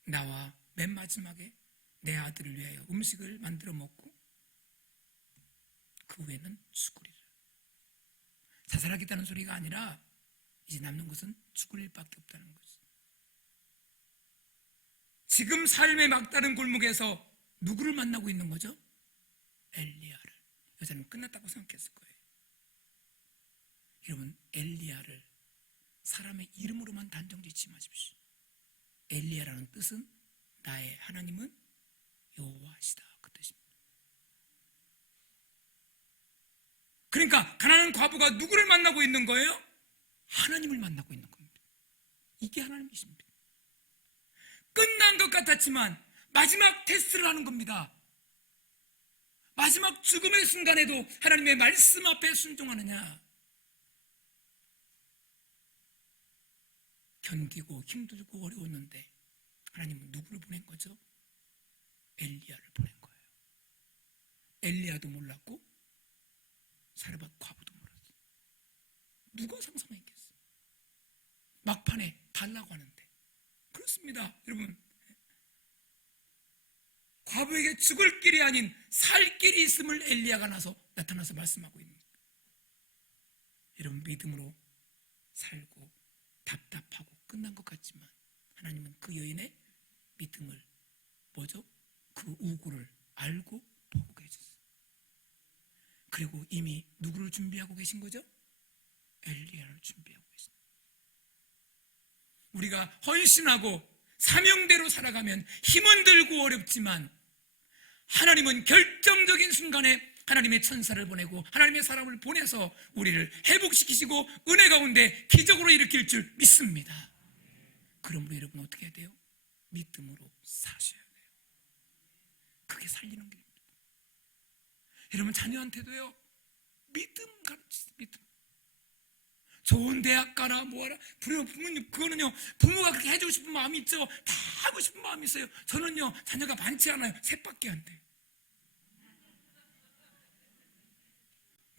나와 맨 마지막에 내 아들을 위하여 음식을 만들어 먹고 그 후에는 죽으리라. 자살하겠다는 소리가 아니라 이제 남는 것은 죽을 일밖에 없다는 거죠. 지금 삶의 막다른 골목에서 누구를 만나고 있는 거죠? 엘리야를. 여자는 끝났다고 생각했을 거예요. 여러분, 엘리야를 사람의 이름으로만 단정짓지 마십시오. 엘리야라는 뜻은 나의 하나님은 여호와시다, 그 뜻입니다. 그러니까 가난한 과부가 누구를 만나고 있는 거예요? 하나님을 만나고 있는 겁니다. 이게 하나님이십니다. 끝난 것 같았지만 마지막 테스트를 하는 겁니다. 마지막 죽음의 순간에도 하나님의 말씀 앞에 순종하느냐, 견디고 힘들고 어려웠는데 하나님은 누구를 보낸 거죠? 엘리야를 보낸 거예요. 엘리야도 몰랐고 사르밧 과부도 몰랐어요. 누가 상상했겠어요? 막판에 달라고 하는데. 그렇습니다, 여러분. 과부에게 죽을 길이 아닌 살 길이 있음을 엘리야가 나타나서 말씀하고 있는 거예요. 여러분, 믿음으로 살고 답답하고 끝난 것 같지만 하나님은 그 여인의 믿음을 뭐죠? 그 우고를 알고 보고 계셨어요. 그리고 이미 누구를 준비하고 계신 거죠? 엘리야를 준비하고 계신 거예요. 우리가 헌신하고 사명대로 살아가면 힘은 들고 어렵지만 하나님은 결정적인 순간에 하나님의 천사를 보내고 하나님의 사람을 보내서 우리를 회복시키시고 은혜 가운데 기적으로 일으킬 줄 믿습니다. 그러므로 여러분 어떻게 해야 돼요? 믿음으로 사셔야 돼요. 그게 살리는 길입니다. 여러분 자녀한테도요, 믿음 가르치세요. 믿음. 좋은 대학 가라 뭐하라. 부모님 그거는요, 부모가 그렇게 해주고 싶은 마음이 있죠. 다 하고 싶은 마음이 있어요. 저는요, 자녀가 많지 않아요. 셋밖에 안 돼요.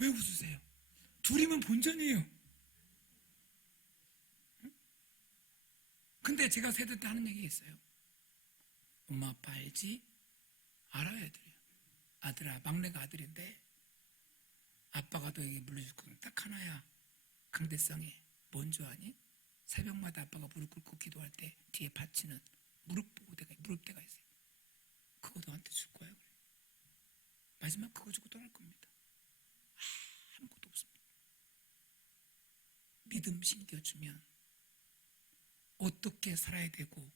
왜 웃으세요? 둘이면 본전이에요. 근데 제가 세대 때 하는 얘기 있어요. 엄마 아빠 알지? 알아야 돼요. 아들아, 막내가 아들인데 아빠가 너에게 물려줄 건 딱 하나야. 강대상에 뭔 줄 아니? 새벽마다 아빠가 무릎 꿇고 기도할 때 뒤에 받치는 무릎대가 있어요. 그거 너한테 줄 거야. 그래. 마지막 그거 주고 떠날 겁니다. 아무것도 없습니다. 믿음 심겨주면 어떻게 살아야 되고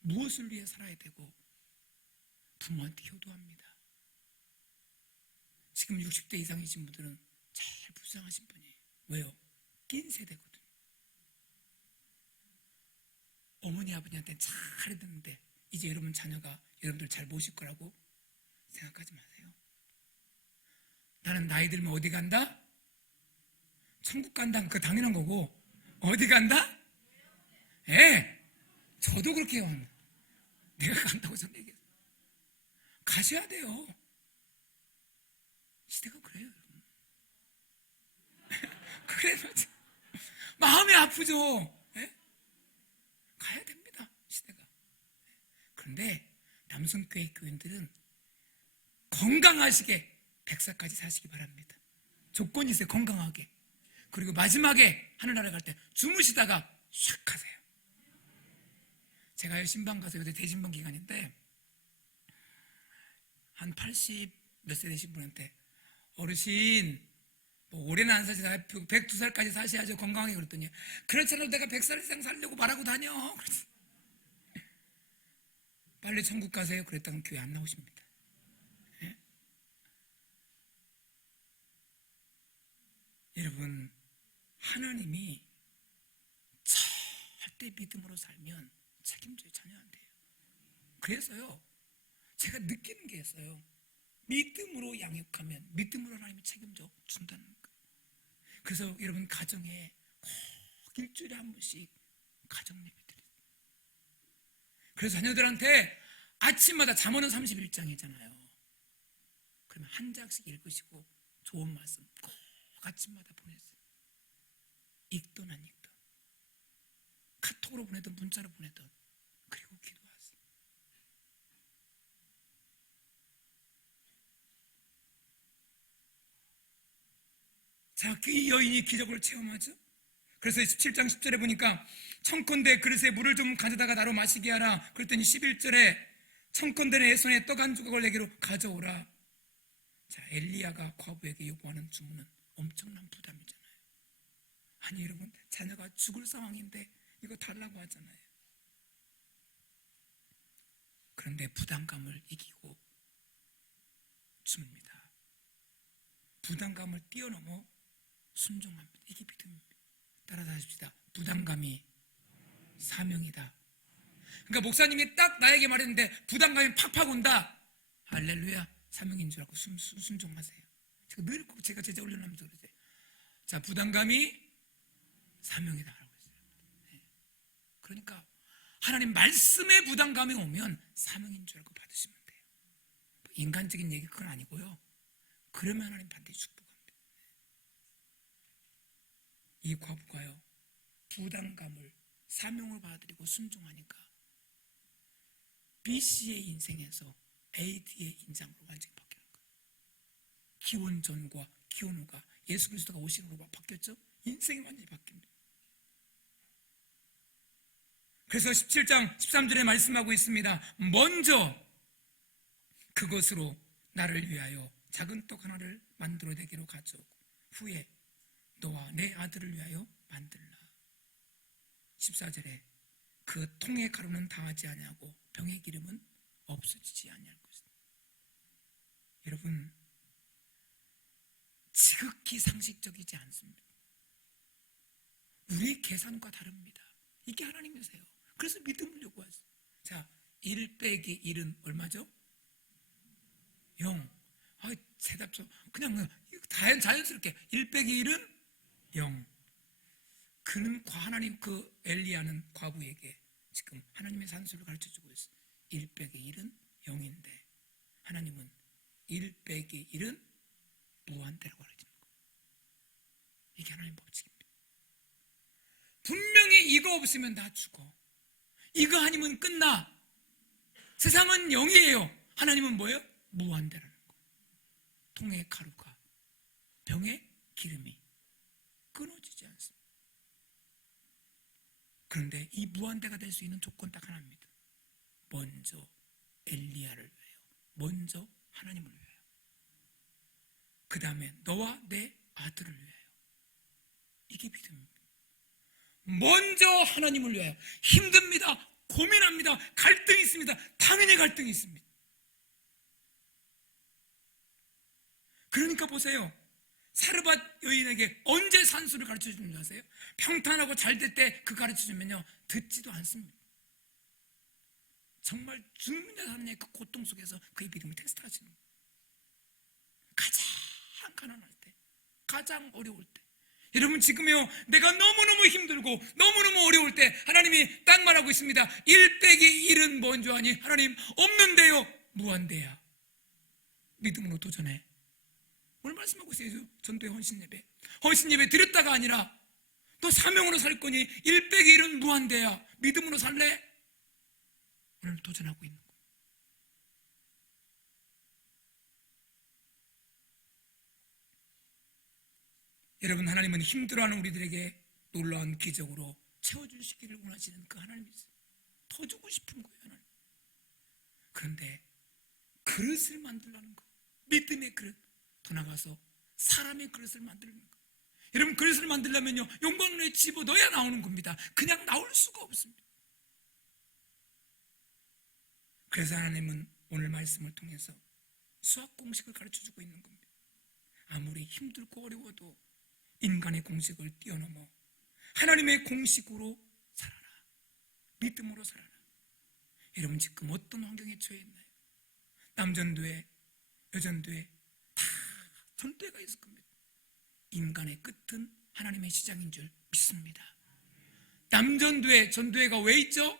무엇을 위해 살아야 되고 부모한테 효도합니다. 지금 60대 이상이신 분들은 제일 불쌍하신 분이에요. 왜요? 낀 세대거든요. 어머니 아버지한테 잘해야 되는데 이제 여러분 자녀가 여러분들 잘 모실 거라고 생각하지 마세요. 나는 나이 들면 어디 간다? 천국 간다. 그거 당연한 거고. 어디 간다? 예, 저도 그렇게 해요. 내가 간다고 저는 얘기해요. 가셔야 돼요. 시대가 그래요, 여러분. 그래, 맞아. 마음이 아프죠. 예? 가야 됩니다, 시대가. 그런데 남성교회 교인들은 건강하시게 100살까지 사시기 바랍니다. 조건이 있어요, 건강하게. 그리고 마지막에 하늘나라 갈 때 주무시다가 샥 하세요. 제가 신방 가서 요새 대신방 기간인데 한 80 몇 세 되신 분한테 어르신 뭐 올해는 안 사시다 102살까지 사셔야죠 건강하게. 그랬더니 그렇잖아, 내가 100살 이상 살려고 말하고 다녀. 그래서 빨리 천국 가세요 그랬다면 교회 안 나오십니다. 예? 여러분, 하나님이 절대 믿음으로 살면 책임져요, 자녀한테요. 그래서요, 제가 느끼는 게 있어요. 믿음으로 양육하면 믿음으로 하나님이 책임져 준다는 거예요. 그래서 여러분 가정에 꼭 일주일에 한 번씩 가정 예배 드리세요. 그래서 자녀들한테 아침마다 잠언은 31장이잖아요. 그러면 한 장씩 읽으시고 좋은 말씀 꼭 아침마다 보내세요. 읽든 안 읽든, 카톡으로 보내든 문자로 보내든, 그리고 기도하세요. 자, 그 여인이 기적을 체험하죠. 그래서 17장 10절에 보니까 청컨대 그릇에 물을 좀 가져다가 나로 마시게 하라. 그랬더니 11절에 청컨대 내 손에 떡 한 조각을 내기로 가져오라. 자, 엘리야가 과부에게 요구하는 주문은 엄청난 부담이잖아요. 아니 여러분, 자녀가 죽을 상황인데 이거 달라고 하잖아요. 그런데 부담감을 이기고 줍니다. 부담감을 뛰어넘어 순종합니다. 이게 믿음입니다. 따라서 하십시다. 부담감이 사명이다. 그러니까 목사님이 딱 나에게 말했는데 부담감이 팍팍 온다. 할렐루야, 사명인 줄 알고 순종하세요. 제가 늘 제가 제자 훈련하면서 그러세요. 자, 부담감이 사명이다 라고 했어요. 네. 그러니까 하나님 말씀에 부담감이 오면 사명인 줄 알고 받으시면 돼요. 인간적인 얘기 그건 아니고요. 그러면 하나님 반드시 축복합니다. 이 과부가요, 부담감을 사명을 받아들이고 순종하니까 BC의 인생에서 AD의 인상으로 완전히 바뀌는 거예요. 기원 전과 기원 후가 예수 그리스도가 오신 후로 바뀌었죠? 인생이 완전히 바뀝니다. 그래서 17장 13절에 말씀하고 있습니다. 먼저 그것으로 나를 위하여 작은 떡 하나를 만들어내기로 가져오고 후에 너와 내 아들을 위하여 만들라. 14절에 그 통의 가루는 당하지 아니하고 병의 기름은 없어지지 아니할 것이다. 여러분, 지극히 상식적이지 않습니다. 우리의 계산과 다릅니다. 이게 하나님이세요. 그래서 믿음을 요구하세요. 자, 1 빼기 1은 얼마죠? 0. 대답 좀 그냥 자연스럽게 1 빼기 1은 0. 그는 하나님 그 엘리야는 과부에게 지금 하나님의 산수를 가르쳐주고 있어요. 1 빼기 1은 0인데 하나님은 1 빼기 1은 무한대라고 가르치는 거예요. 이게 하나님 법칙입니다. 분명히 이거 없으면 다 죽어. 이거 아니면 끝나. 세상은 0이에요. 하나님은 뭐예요? 무한대라는 거예요. 통의 가루가 병의 기름이 끊어지지 않습니다. 그런데 이 무한대가 될 수 있는 조건 딱 하나입니다. 먼저 엘리야를 위하여, 먼저 하나님을 위하여, 그 다음에 너와 내 아들을 위하여. 이게 믿음입니다. 먼저 하나님을 위하여. 힘듭니다. 고민합니다. 갈등이 있습니다. 당연히 갈등이 있습니다. 그러니까 보세요. 사르밧 여인에게 언제 산수를 가르쳐 주는 줄 아세요? 평탄하고 잘 될 때 그 가르쳐 주면요, 듣지도 않습니다. 정말 죽는 사람의 그 고통 속에서 그의 믿음을 테스트 하시는 거예요. 가장 가난할 때, 가장 어려울 때. 여러분, 지금요, 내가 너무너무 힘들고 너무너무 어려울 때 하나님이 딱 말하고 있습니다. 1 빼기 1은 뭔지 아니? 하나님 없는데요, 무한대야. 믿음으로 도전해. 오늘 말씀하고 있어요. 전도의 헌신예배. 헌신예배 드렸다가 아니라 너 사명으로 살 거니 1 빼기 1은 무한대야. 믿음으로 살래? 오늘 도전하고 있는 거예요. 여러분, 하나님은 힘들어하는 우리들에게 놀라운 기적으로 채워주시기를 원하시는 그 하나님이세요. 더 주고 싶은 거예요, 하나님. 그런데 그릇을 만들라는 거, 믿음의 그릇, 더 나가서 사람의 그릇을 만드는 거. 여러분, 그릇을 만들려면요, 용광로에 집어 넣어야 나오는 겁니다. 그냥 나올 수가 없습니다. 그래서 하나님은 오늘 말씀을 통해서 수학 공식을 가르쳐주고 있는 겁니다. 아무리 힘들고 어려워도 인간의 공식을 뛰어넘어 하나님의 공식으로 살아라. 믿음으로 살아라. 여러분, 지금 어떤 환경에 처해 있나요? 남전도회, 여전도회 다 전도회가 있을 겁니다. 인간의 끝은 하나님의 시작인 줄 믿습니다. 남전도회, 전도회가 왜 있죠?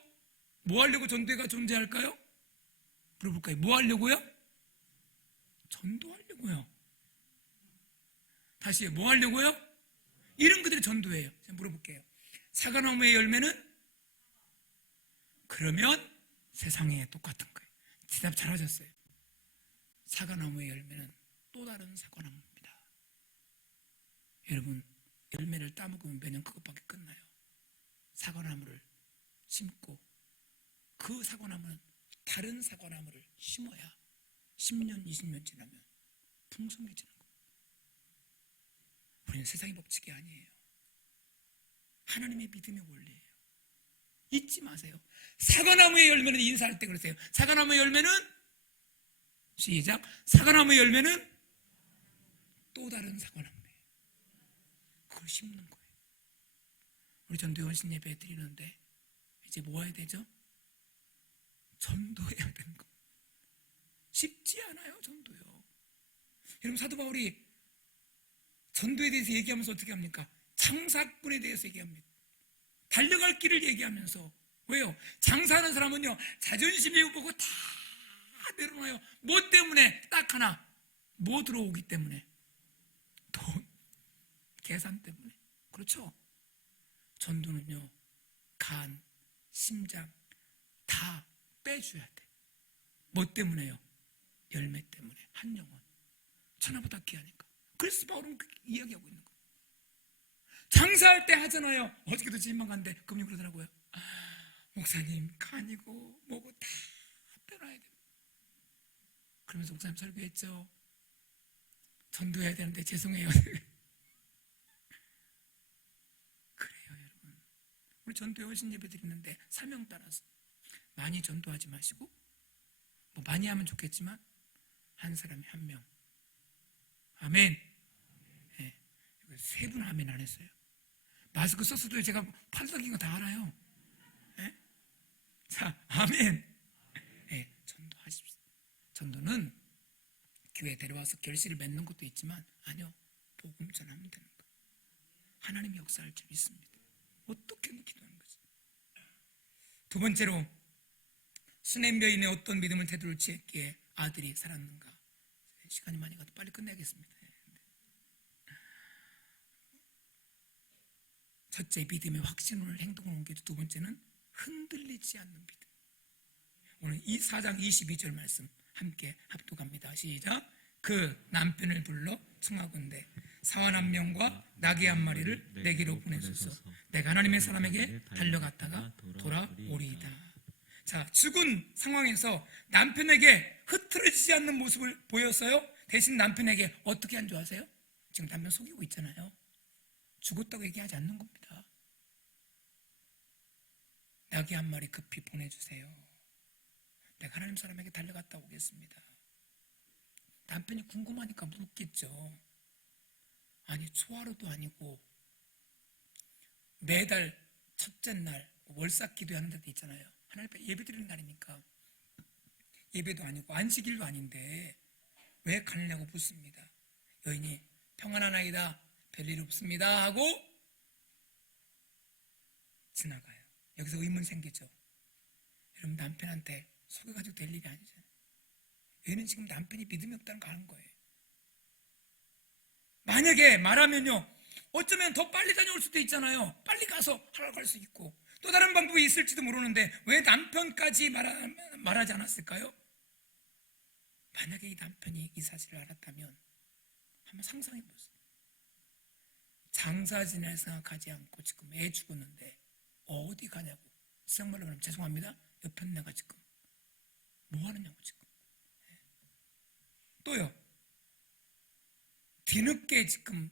뭐 하려고 전도회가 존재할까요? 물어볼까요? 뭐 하려고요? 전도하려고요. 다시 뭐 하려고요? 이런 그들의 전도예요. 제가 물어볼게요. 사과나무의 열매는? 그러면 세상에 똑같은 거예요. 대답 잘하셨어요. 사과나무의 열매는 또 다른 사과나무입니다. 여러분, 열매를 따먹으면 몇 년 그것밖에 끝나요. 사과나무를 심고 그 사과나무는 다른 사과나무를 심어야 10년, 20년 지나면 풍성해지는 거예요. 우리는 세상의 법칙이 아니에요. 하나님의 믿음의 원리예요. 잊지 마세요. 사과나무의 열매는 인사할 때 그러세요. 사과나무의 열매는? 시작. 사과나무의 열매는 또 다른 사과나무예요. 그걸 심는 거예요. 우리 전도회 헌신 예배 드리는데 이제 뭐 해야 되죠? 전도해야 되는 거. 쉽지 않아요, 전도요. 여러분, 사도 바울이 전도에 대해서 얘기하면서 어떻게 합니까? 창사꾼에 대해서 얘기합니다. 달려갈 길을 얘기하면서. 왜요? 장사하는 사람은요, 자존심이 보고 다 내려놔요. 뭐 때문에? 딱 하나, 뭐 들어오기 때문에. 돈, 계산 때문에. 그렇죠? 전도는요, 간, 심장 다 빼줘야 돼. 뭐 때문에요? 열매 때문에. 한 영혼 천하보다 귀하니까. 그래서 바울은 그렇게 이야기하고 있는 거예요. 장사할 때 하잖아요. 어저께도 진망한데 금요 그러더라고요. 목사님, 간이고 뭐고 다 빼놔야 돼요. 그러면서 목사님 설교했죠. 전도해야 되는데 죄송해요. 그래요, 여러분. 우리 전도에 오신 예배 드리는데 사명 따라서 많이 전도하지 마시고, 뭐 많이 하면 좋겠지만 한 사람이 한 명. 아멘. 네. 세 분 아멘 안 했어요. 마스크 썼어도 제가 팔딱인 거 다 알아요. 네? 자, 아멘. 네, 전도하십시오. 전도는 교회 데려와서 결실을 맺는 것도 있지만, 아니요, 복음 전하면 되는 거예요. 하나님이 역사할 줄 믿습니다. 어떻게든 기도하는 거죠. 두 번째로, 수넴 여인의 어떤 믿음을 되돌지 했기에 아들이 살았는가. 시간이 많이 가도 빨리 끝내야겠습니다. 첫째, 믿음의 확신을 행동을 옮기고, 두 번째는 흔들리지 않는 믿음. 오늘 이 4장 22절 말씀 함께 합독합니다. 시작. 그 남편을 불러 청하건대 사원 한 명과 나귀 한 마리를 내게로 보내소서. 내가 하나님의 사람에게 달려갔다가 돌아오리이다. 자, 죽은 상황에서 남편에게 흐트러지지 않는 모습을 보였어요. 대신 남편에게 어떻게 안주하세요? 지금 남편 속이고 있잖아요. 죽었다고 얘기하지 않는 겁니다. 나귀 한 마리 급히 보내주세요. 내가 하나님 사람에게 달려갔다 오겠습니다. 남편이 궁금하니까 묻겠죠. 아니, 초하루도 아니고 매달 첫째 날 월삭 기도하는 데도 있잖아요. 하나님 앞에 예배 드리는 날이니까. 예배도 아니고 안식일도 아닌데 왜 가느냐고 묻습니다. 여인이 평안하나이다, 별일 없습니다 하고 지나가요. 여기서 의문 생기죠. 여러분, 남편한테 속여가지고 될 일이 아니잖아요. 여인은 지금 남편이 믿음이 없다는 거 아는 거예요. 만약에 말하면요, 어쩌면 더 빨리 다녀올 수도 있잖아요. 빨리 가서 하러 갈 수 있고, 또 다른 방법이 있을지도 모르는데 왜 남편까지 말하지 않았을까요? 만약에 이 남편이 이 사실을 알았다면 한번 상상해 보세요. 장사 지낼 생각하지 않고 지금 애 죽었는데 어디 가냐고. 시장말로 말하면 죄송합니다, 옆에 내가 지금 뭐 하느냐고 지금. 또요, 뒤늦게 지금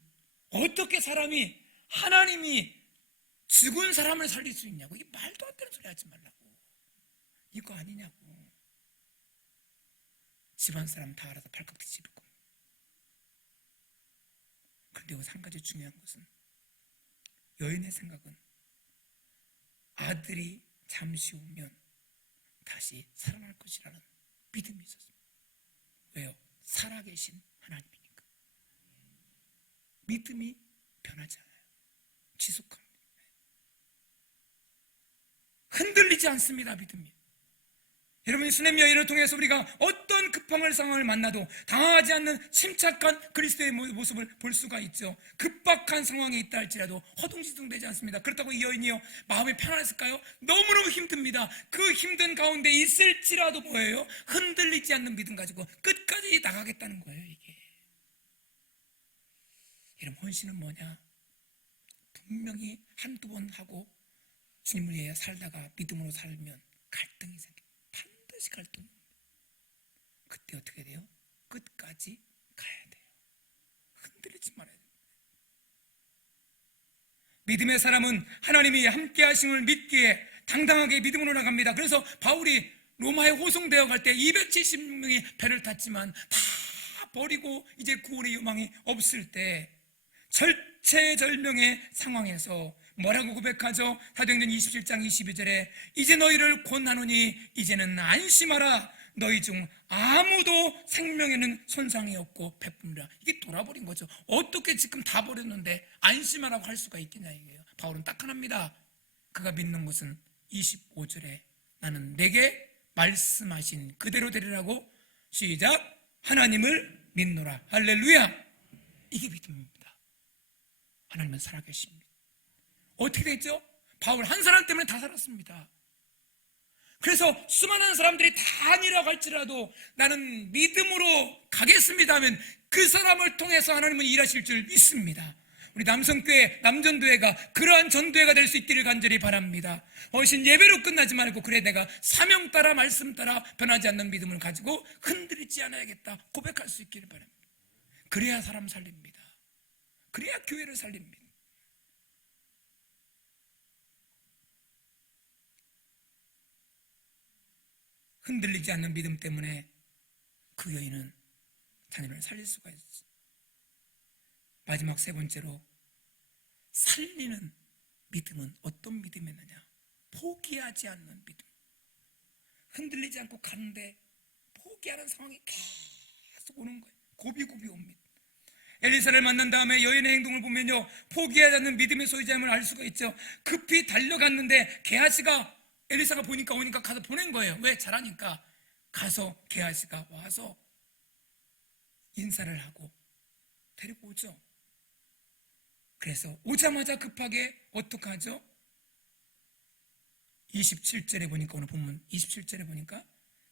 어떻게 사람이, 하나님이 죽은 사람을 살릴 수 있냐고. 이게 말도 안 되는 소리 하지 말라고. 이거 아니냐고. 집안 사람 다 알아서 발칵 뒤집을 겁니다. 그런데 여기서 한 가지 중요한 것은, 여인의 생각은 아들이 잠시 후면 다시 살아날 것이라는 믿음이 있었습니다. 왜요? 살아계신 하나님이니까. 믿음이 변하지 않아요. 지속합니다. 흔들리지 않습니다. 믿음이. 여러분, 수넴 여인을 통해서 우리가 어떤 급한 상황을 만나도 당황하지 않는 침착한 그리스도의 모습을 볼 수가 있죠. 급박한 상황에 있다 할지라도 허둥지둥되지 않습니다. 그렇다고 이 여인이요, 마음이 편안했을까요? 너무너무 힘듭니다. 그 힘든 가운데 있을지라도 뭐예요? 흔들리지 않는 믿음 가지고 끝까지 나가겠다는 거예요. 이게 여러분, 헌신은 뭐냐? 분명히 한두 번 하고 주님을 위해 살다가 믿음으로 살면 갈등이 생깁니다. 반드시 갈등. 그때 어떻게 돼요? 끝까지 가야 돼요. 흔들리지 말아야 돼요. 믿음의 사람은 하나님이 함께 하심을 믿기에 당당하게 믿음으로 나갑니다. 그래서 바울이 로마에 호송되어 갈 때 270명이 배를 탔지만 다 버리고 이제 구원의 유망이 없을 때 절체절명의 상황에서 뭐라고 고백하죠? 사도행전 27장 22절에 이제 너희를 권하노니 이제는 안심하라. 너희 중 아무도 생명에는 손상이 없고 베품이라. 이게 돌아버린 거죠. 어떻게 지금 다 버렸는데 안심하라고 할 수가 있겠냐 이게요. 바울은 딱 하나입니다. 그가 믿는 것은 25절에 나는 내게 말씀하신 그대로 되리라고 시작 하나님을 믿노라. 할렐루야. 이게 믿음입니다. 하나님은 살아계십니다. 어떻게 됐죠? 바울 한 사람 때문에 다 살았습니다. 그래서 수많은 사람들이 다 아니라고 할지라도 나는 믿음으로 가겠습니다 하면 그 사람을 통해서 하나님은 일하실 줄 믿습니다. 우리 남성교회, 남전도회가 그러한 전도회가 될 수 있기를 간절히 바랍니다. 훨씬 예배로 끝나지 말고 그래 내가 사명 따라 말씀 따라 변하지 않는 믿음을 가지고 흔들리지 않아야겠다 고백할 수 있기를 바랍니다. 그래야 사람 살립니다. 그래야 교회를 살립니다. 흔들리지 않는 믿음 때문에 그 여인은 자녀를 살릴 수가 있었어요. 마지막 세 번째로 살리는 믿음은 어떤 믿음이었느냐? 포기하지 않는 믿음. 흔들리지 않고 가는데 포기하는 상황이 계속 오는 거예요. 고비고비 옵니다. 엘리사를 만난 다음에 여인의 행동을 보면요, 포기하지 않는 믿음의 소유자임을 알 수가 있죠. 급히 달려갔는데 게하시가 엘리사가 오니까 가서 보낸 거예요. 왜? 잘하니까. 가서 게하시가 와서 인사를 하고 데리고 오죠. 그래서 오자마자 급하게 어떻게 하죠? 27절에 보니까, 오늘 본문 27절에 보니까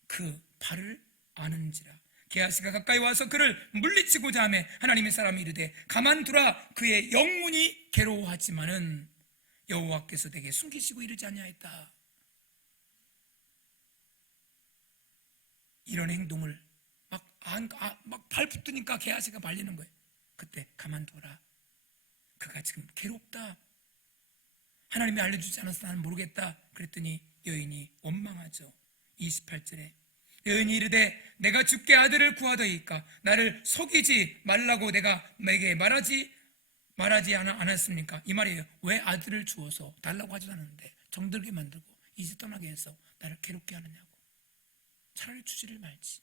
그 발을 아는지라. 게하시가 가까이 와서 그를 물리치고자 하매 하나님의 사람이 이르되 가만두라. 그의 영혼이 괴로워하지만은 여호와께서 내게 숨기시고 이르지 아니하였다. 이런 행동을 막 발 붙으니까 게하시가 말리는 거예요. 그때 가만둬라. 그가 지금 괴롭다. 하나님이 알려주지 않아서 나는 모르겠다. 그랬더니 여인이 원망하죠. 28절에 여인이 이르되 내가 주께 아들을 구하더이까 나를 속이지 말라고 내게 말하지 않았습니까? 이 말이에요. 왜 아들을 주어서 달라고 하지도 않았는데 정들게 만들고 이제 떠나게 해서 나를 괴롭게 하느냐고. 차라리 주지를 말지.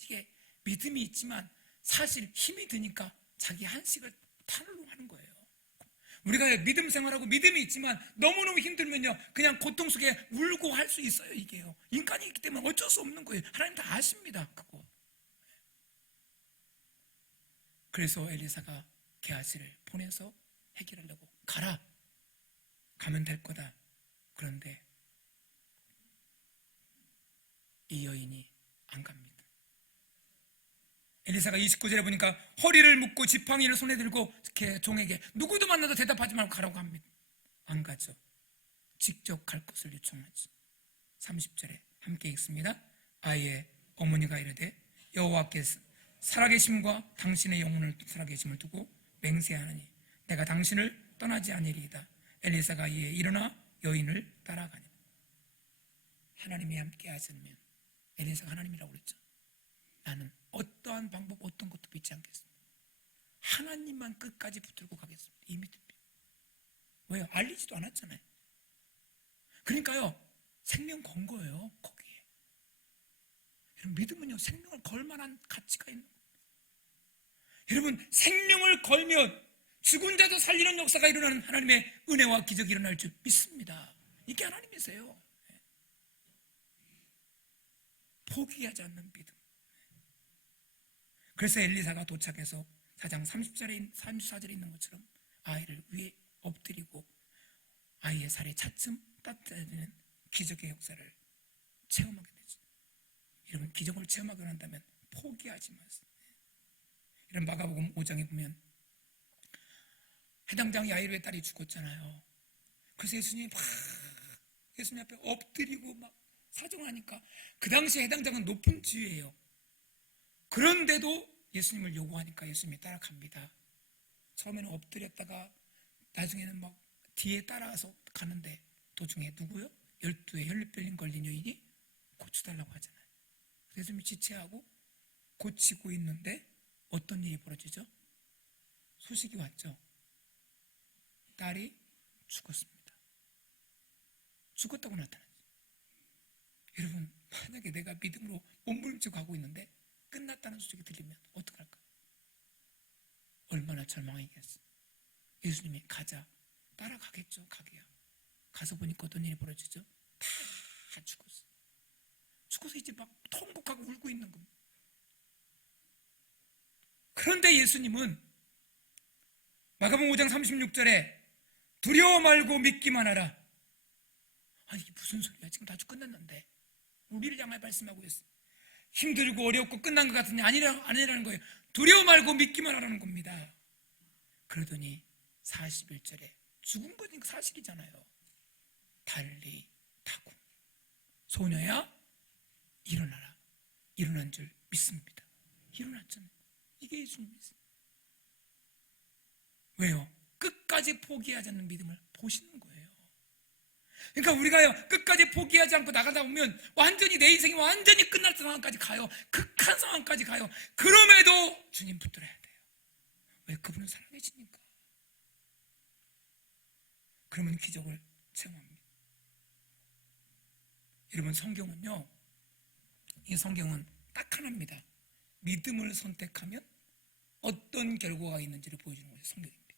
이게 믿음이 있지만 사실 힘이 드니까 자기 한식을 탈로 하는 거예요. 우리가 믿음 생활하고 믿음이 있지만 너무너무 힘들면요 그냥 고통 속에 울고 할 수 있어요. 이게요 인간이 있기 때문에 어쩔 수 없는 거예요. 하나님 다 아십니다. 그거. 그래서 엘리사가 게하시를 보내서 해결하려고 가라. 가면 될 거다. 그런데 이 여인이 안 갑니다. 엘리사가 29절에 보니까 허리를 묶고 지팡이를 손에 들고 종에게 누구도 만나도 대답하지 말고 가라고 합니다. 안 가죠. 직접 갈 것을 요청하죠. 30절에 함께 읽습니다. 아이의 어머니가 이르되 여호와께서 살아계심과 당신의 영혼을 살아계심을 두고 맹세하느니 내가 당신을 떠나지 아니리이다. 엘리사가 이에 일어나 여인을 따라가니. 하나님이 함께 하시면 엘리사가 하나님이라고 그랬죠. 나는 어떠한 방법 어떤 것도 믿지 않겠습니다. 하나님만 끝까지 붙들고 가겠습니다. 이 믿음이에요. 왜요? 알리지도 않았잖아요. 그러니까요 생명 건 거예요. 거기에. 여러분 믿음은요 생명을 걸 만한 가치가 있는 거예요. 여러분 생명을 걸면 죽은 자도 살리는 역사가 일어나는 하나님의 은혜와 기적이 일어날 줄 믿습니다. 이게 하나님이세요. 포기하지 않는 믿음. 그래서 엘리사가 도착해서 4장 34절에 있는 것처럼 아이를 위에 엎드리고 아이의 살이 차츰 따뜻해지는 기적의 역사를 체험하게 되죠. 여러분 기적을 체험하게 한다면 포기하지 마세요. 이런 마가복음 5장에 보면 해당장 야이로의 딸이 죽었잖아요. 그래서 예수님이 막 예수님 앞에 엎드리고 막 사정하니까 그 당시에 해당장은 높은 지위예요. 그런데도 예수님을 요구하니까 예수님이 따라갑니다. 처음에는 엎드렸다가 나중에는 막 뒤에 따라서 가는데 도중에 누구요? 12의 혈류병 걸린 여인이 고쳐달라고 하잖아요. 예수님이 지체하고 고치고 있는데 어떤 일이 벌어지죠? 소식이 왔죠. 딸이 죽었습니다. 죽었다고 나타났죠. 여러분 만약에 내가 믿음으로 몸부림치고 가고 있는데 끝났다는 소식이 들리면 어떡할까? 얼마나 절망이겠어. 예수님이 가자. 따라가겠죠. 가게야. 가서 보니까 어떤 일이 벌어지죠? 다 죽었어. 죽어서 이제 막 통곡하고 울고 있는 겁니다. 그런데 예수님은 마가복음 5장 36절에 두려워 말고 믿기만 하라. 아니 이게 무슨 소리야? 지금 다 끝났는데 우리를 향해 말씀하고 있어요. 힘들고 어렵고 끝난 것 같은데 아니라는 거예요. 두려워 말고 믿기만 하라는 겁니다. 그러더니 41절에 죽은 거니까 사실이잖아요. 달리 타고 소녀야 일어나라. 일어난 줄 믿습니다. 일어났잖아요. 이게 예수님이세요. 왜요? 끝까지 포기하지 않는 믿음을 보시는 거예요. 그러니까 우리가 끝까지 포기하지 않고 나가다 보면 완전히 내 인생이 완전히 끝날 상황까지 가요. 극한 상황까지 가요. 그럼에도 주님 붙들어야 돼요. 왜? 그분은 살아계시니까. 그러면 기적을 체험합니다. 여러분 성경은요, 이 성경은 딱 하나입니다. 믿음을 선택하면 어떤 결과가 있는지를 보여주는 것이 성경입니다.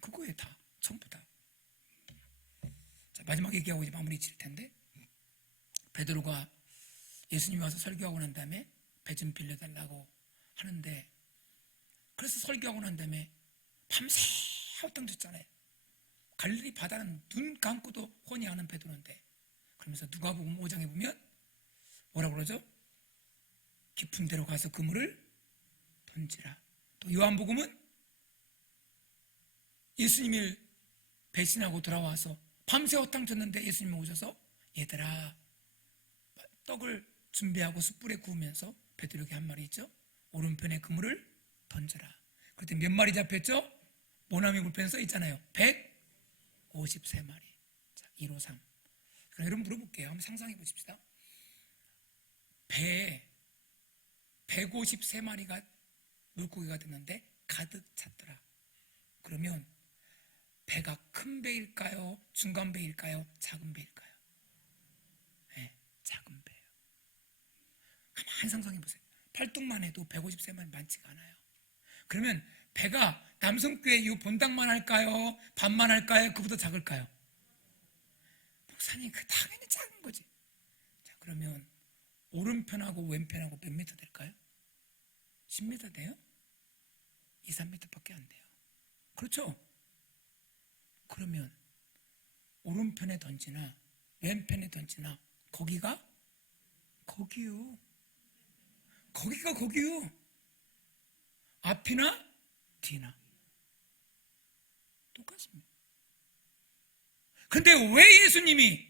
그거에 다 전부 다. 자, 마지막 얘기하고 이제 마무리 지을 텐데, 베드로가 예수님이 와서 설교하고 난 다음에 배 좀 빌려달라고 하는데, 그래서 설교하고 난 다음에 밤새 헛땅 줬잖아요. 갈릴리 바다는 눈 감고도 훤히 아는 베드로인데, 그러면서 누가복음 5장에 보면 뭐라고 그러죠? 깊은 데로 가서 그물을 던지라. 또 요한복음은 예수님을 배신하고 돌아와서 밤새 헛땅 쳤는데 예수님이 오셔서 얘들아 떡을 준비하고 숯불에 구우면서 베드로에게 한 말이 있죠. 오른편에 그물을 던져라. 그때 몇 마리 잡혔죠? 모나미 물편에 써 있잖아요. 153마리. 자, 153. 그럼 여러분 물어볼게요. 한번 상상해 보십시다. 배에 153마리가 물고기가 됐는데 가득 찼더라. 그러면 배가 큰 배일까요? 중간 배일까요? 작은 배일까요? 네, 작은 배예요. 가만히 상상해 보세요. 팔뚝만 해도 153마리 많지가 않아요. 그러면 배가 남성교회 이 본당만 할까요? 반만 할까요? 그보다 작을까요? 목사님, 그 당연히 작은 거지. 자, 그러면 오른편하고 왼편하고 몇 미터 될까요? 10m 돼요? 2, 3m밖에 안 돼요. 그렇죠? 그러면 오른편에 던지나 왼편에 던지나 거기가 거기요. 거기가 거기요. 앞이나 뒤나 똑같습니다. 근데 왜 예수님이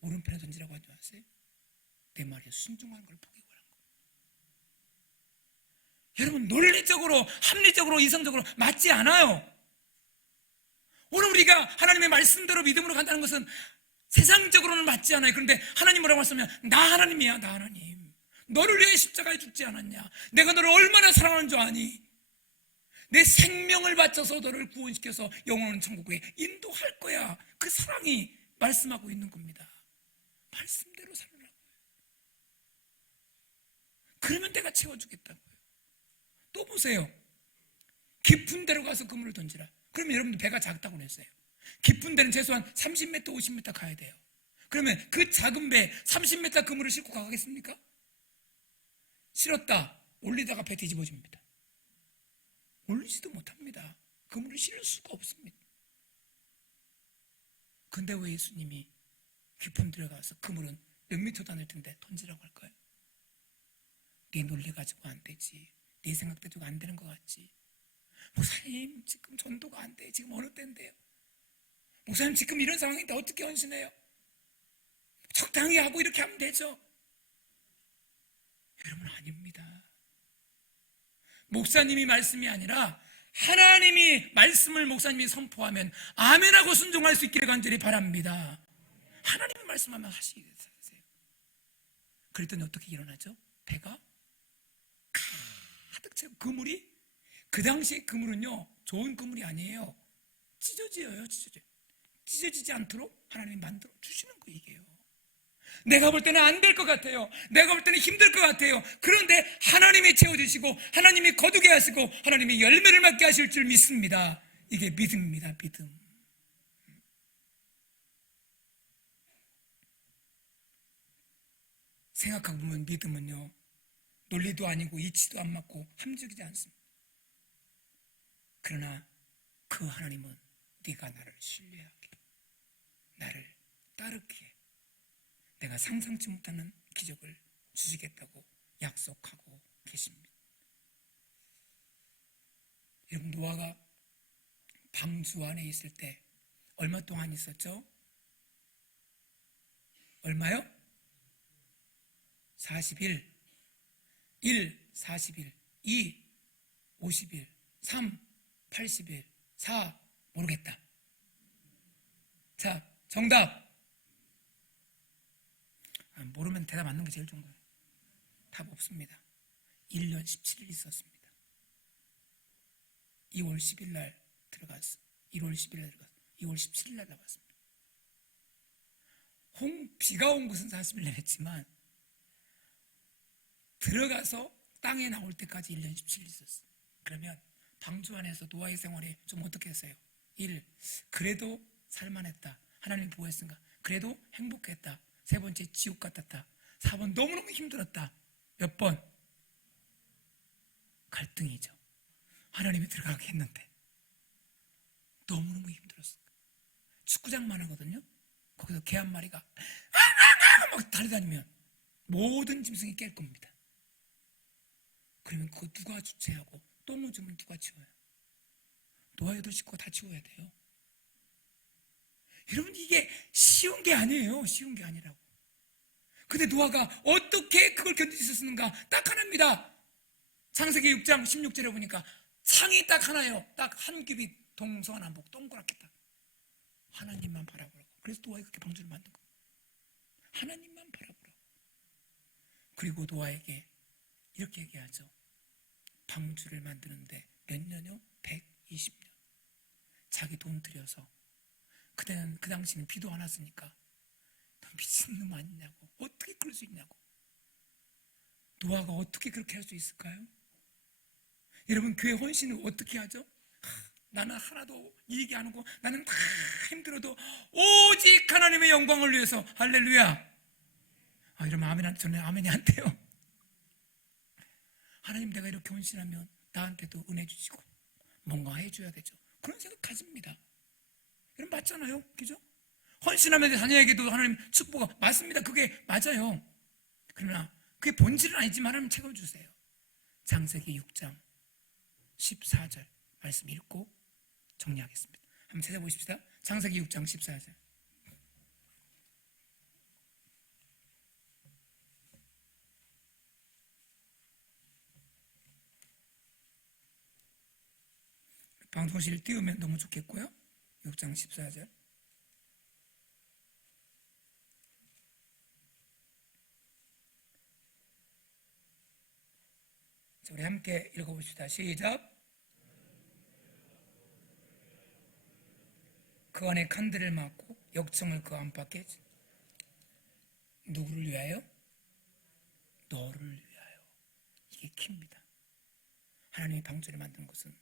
오른편에 던지라고 하지 마세요? 내 말에 순종하는 걸 포기하는 거예요. 여러분 논리적으로 합리적으로 이성적으로 맞지 않아요. 오늘 우리가 하나님의 말씀대로 믿음으로 간다는 것은 세상적으로는 맞지 않아요. 그런데 하나님 뭐라고 말씀하면 나 하나님이야. 나 하나님 너를 위해 십자가에 죽지 않았냐. 내가 너를 얼마나 사랑하는 줄 아니. 내 생명을 바쳐서 너를 구원시켜서 영원한 천국에 인도할 거야. 그 사랑이 말씀하고 있는 겁니다. 말씀대로 살으라고요. 그러면 내가 채워주겠다고요. 또 보세요. 깊은 데로 가서 그물을 던지라. 그러면 여러분들 배가 작다고 했어요. 깊은 데는 최소한 30m, 50m 가야 돼요. 그러면 그 작은 배 30m 그물을 싣고 가겠습니까? 실었다 올리다가 배 뒤집어집니다. 올리지도 못합니다. 그물을 실을 수가 없습니다. 근데 왜 예수님이 깊은 데로 가서 그물은 몇 미터도 안 될 텐데 던지라고 할까요? 네 논리 가지고 안 되지. 네 생각 가지고 안 되는 것 같지. 목사님 지금 전도가 안 돼. 지금 어느 때인데요? 목사님 지금 이런 상황인데 어떻게 헌신해요? 적당히 하고 이렇게 하면 되죠. 여러분 아닙니다. 목사님이 말씀이 아니라 하나님이 말씀을 목사님이 선포하면 아멘하고 순종할 수 있기를 간절히 바랍니다. 하나님이 말씀하면 하시세요. 그랬더니 어떻게 일어나죠? 배가 가득 차고 그물이 그 당시에 그물은요 좋은 그물이 아니에요. 찢어져요. 찢어지지 않도록 하나님이 만들어 주시는 거 이게요. 내가 볼 때는 안 될 것 같아요. 내가 볼 때는 힘들 것 같아요. 그런데 하나님이 채워주시고 하나님이 거두게 하시고 하나님이 열매를 맺게 하실 줄 믿습니다. 이게 믿음입니다. 믿음. 생각하고 보면 믿음은요, 논리도 아니고 이치도 안 맞고 함정이지 않습니다. 그러나 그 하나님은 네가 나를 신뢰하기에, 나를 따르기에 내가 상상치 못하는 기적을 주시겠다고 약속하고 계십니다. 여러분, 노아가 방주 안에 있을 때 얼마 동안 있었죠? 얼마요? 40일. 1. 40일. 2. 50일. 3. 80일. 4. 모르겠다. 자, 정답. 모르면 대답 맞는 게 제일 좋은 거예요. 답 없습니다. 1년 17일 있었습니다. 2월 10일 날 들어갔어. 1월 10일 날 들어갔어. 2월 17일 날 나갔습니다. 비가 온 것은 40일 내냈지만 들어가서 땅에 나올 때까지 1년 17일 있었어요. 그러면 방주 안에서 노아의 생활이 좀 어떻게 했어요? 1. 그래도 살만했다. 하나님 보호했으니까. 그래도 행복했다. 3번째, 지옥 같았다. 4번, 너무너무 힘들었다. 몇 번? 갈등이죠. 하나님이 들어가게 했는데 너무너무 힘들었어요. 축구장만 하거든요. 거기서 개 한 마리가 막 달려다니면 모든 짐승이 깰 겁니다. 그러면 그거 누가 주체하고 똥을 주면 누가 치워요? 노아의 식구가 다 치워야 돼요. 여러분, 이게 쉬운 게 아니에요. 쉬운 게 아니라고. 근데 노아가 어떻게 그걸 견딜 수 있었는가? 딱 하나입니다. 창세기 6장 16절에 보니까 창이 딱 하나예요. 딱 한 규빗 동서남북 동그랗게 딱 하나님만 바라보라고. 그래서 노아가 그렇게 방주를 만든 거예요. 하나님만 바라보라고. 그리고 노아에게 이렇게 얘기하죠. 방주를 만드는데 몇 년이요? 120년. 자기 돈 들여서. 그때는 그 당시는 비도 안 왔으니까 너 미친놈 아니냐고. 어떻게 그럴 수 있냐고. 노아가 어떻게 그렇게 할 수 있을까요? 여러분, 교회 헌신을 어떻게 하죠? 나는 하나도 이익이 안 오고 나는 다 힘들어도 오직 하나님의 영광을 위해서. 할렐루야. 이러면 저는 아멘이 안 돼요. 하나님, 내가 이렇게 헌신하면 나한테도 은혜 주시고 뭔가 해줘야 되죠. 그런 생각 가집니다. 여러분, 맞잖아요. 그죠? 헌신하면 자녀에게도 하나님 축복가 맞습니다. 그게 맞아요. 그러나 그게 본질은 아니지만 하나님 책임주세요. 창세기 6장 14절 말씀 읽고 정리하겠습니다. 한번 찾아보십시다. 창세기 6장 14절. 방송실 띄우면 너무 좋겠고요. 6장 14절. 자, 우리 함께 읽어봅시다. 시작. 그 안에 칸들을 막고 역청을 그 안팎에. 누구를 위하여? 너를 위하여. 이게 키입니다. 하나님이 방주를 만든 것은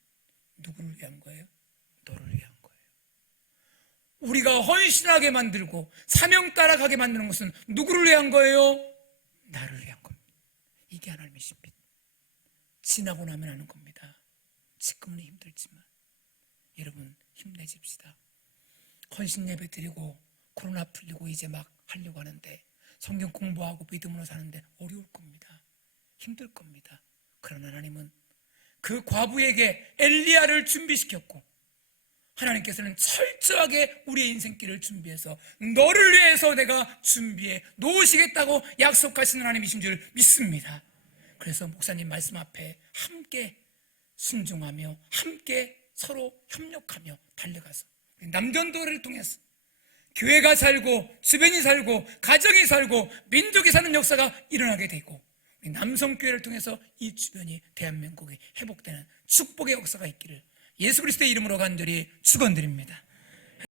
누구를 위한 거예요? 너를 위한 거예요. 우리가 헌신하게 만들고 사명 따라가게 만드는 것은 누구를 위한 거예요? 나를 위한 겁니다. 이게 하나님의 신빛. 지나고 나면 하는 겁니다. 지금은 힘들지만 여러분, 힘내십시다. 헌신 예배 드리고 코로나 풀리고 이제 막 하려고 하는데 성경 공부하고 믿음으로 사는데 어려울 겁니다. 힘들 겁니다. 그러나 하나님은 그 과부에게 엘리야를 준비시켰고 하나님께서는 철저하게 우리의 인생길을 준비해서 너를 위해서 내가 준비해 놓으시겠다고 약속하시는 하나님이신 줄 믿습니다. 그래서 목사님 말씀 앞에 함께 순종하며 함께 서로 협력하며 달려가서 남전도를 통해서 교회가 살고 주변이 살고 가정이 살고 민족이 사는 역사가 일어나게 되고 남성교회를 통해서 이 주변이 대한민국이 회복되는 축복의 역사가 있기를 예수 그리스도의 이름으로 간절히 축원드립니다.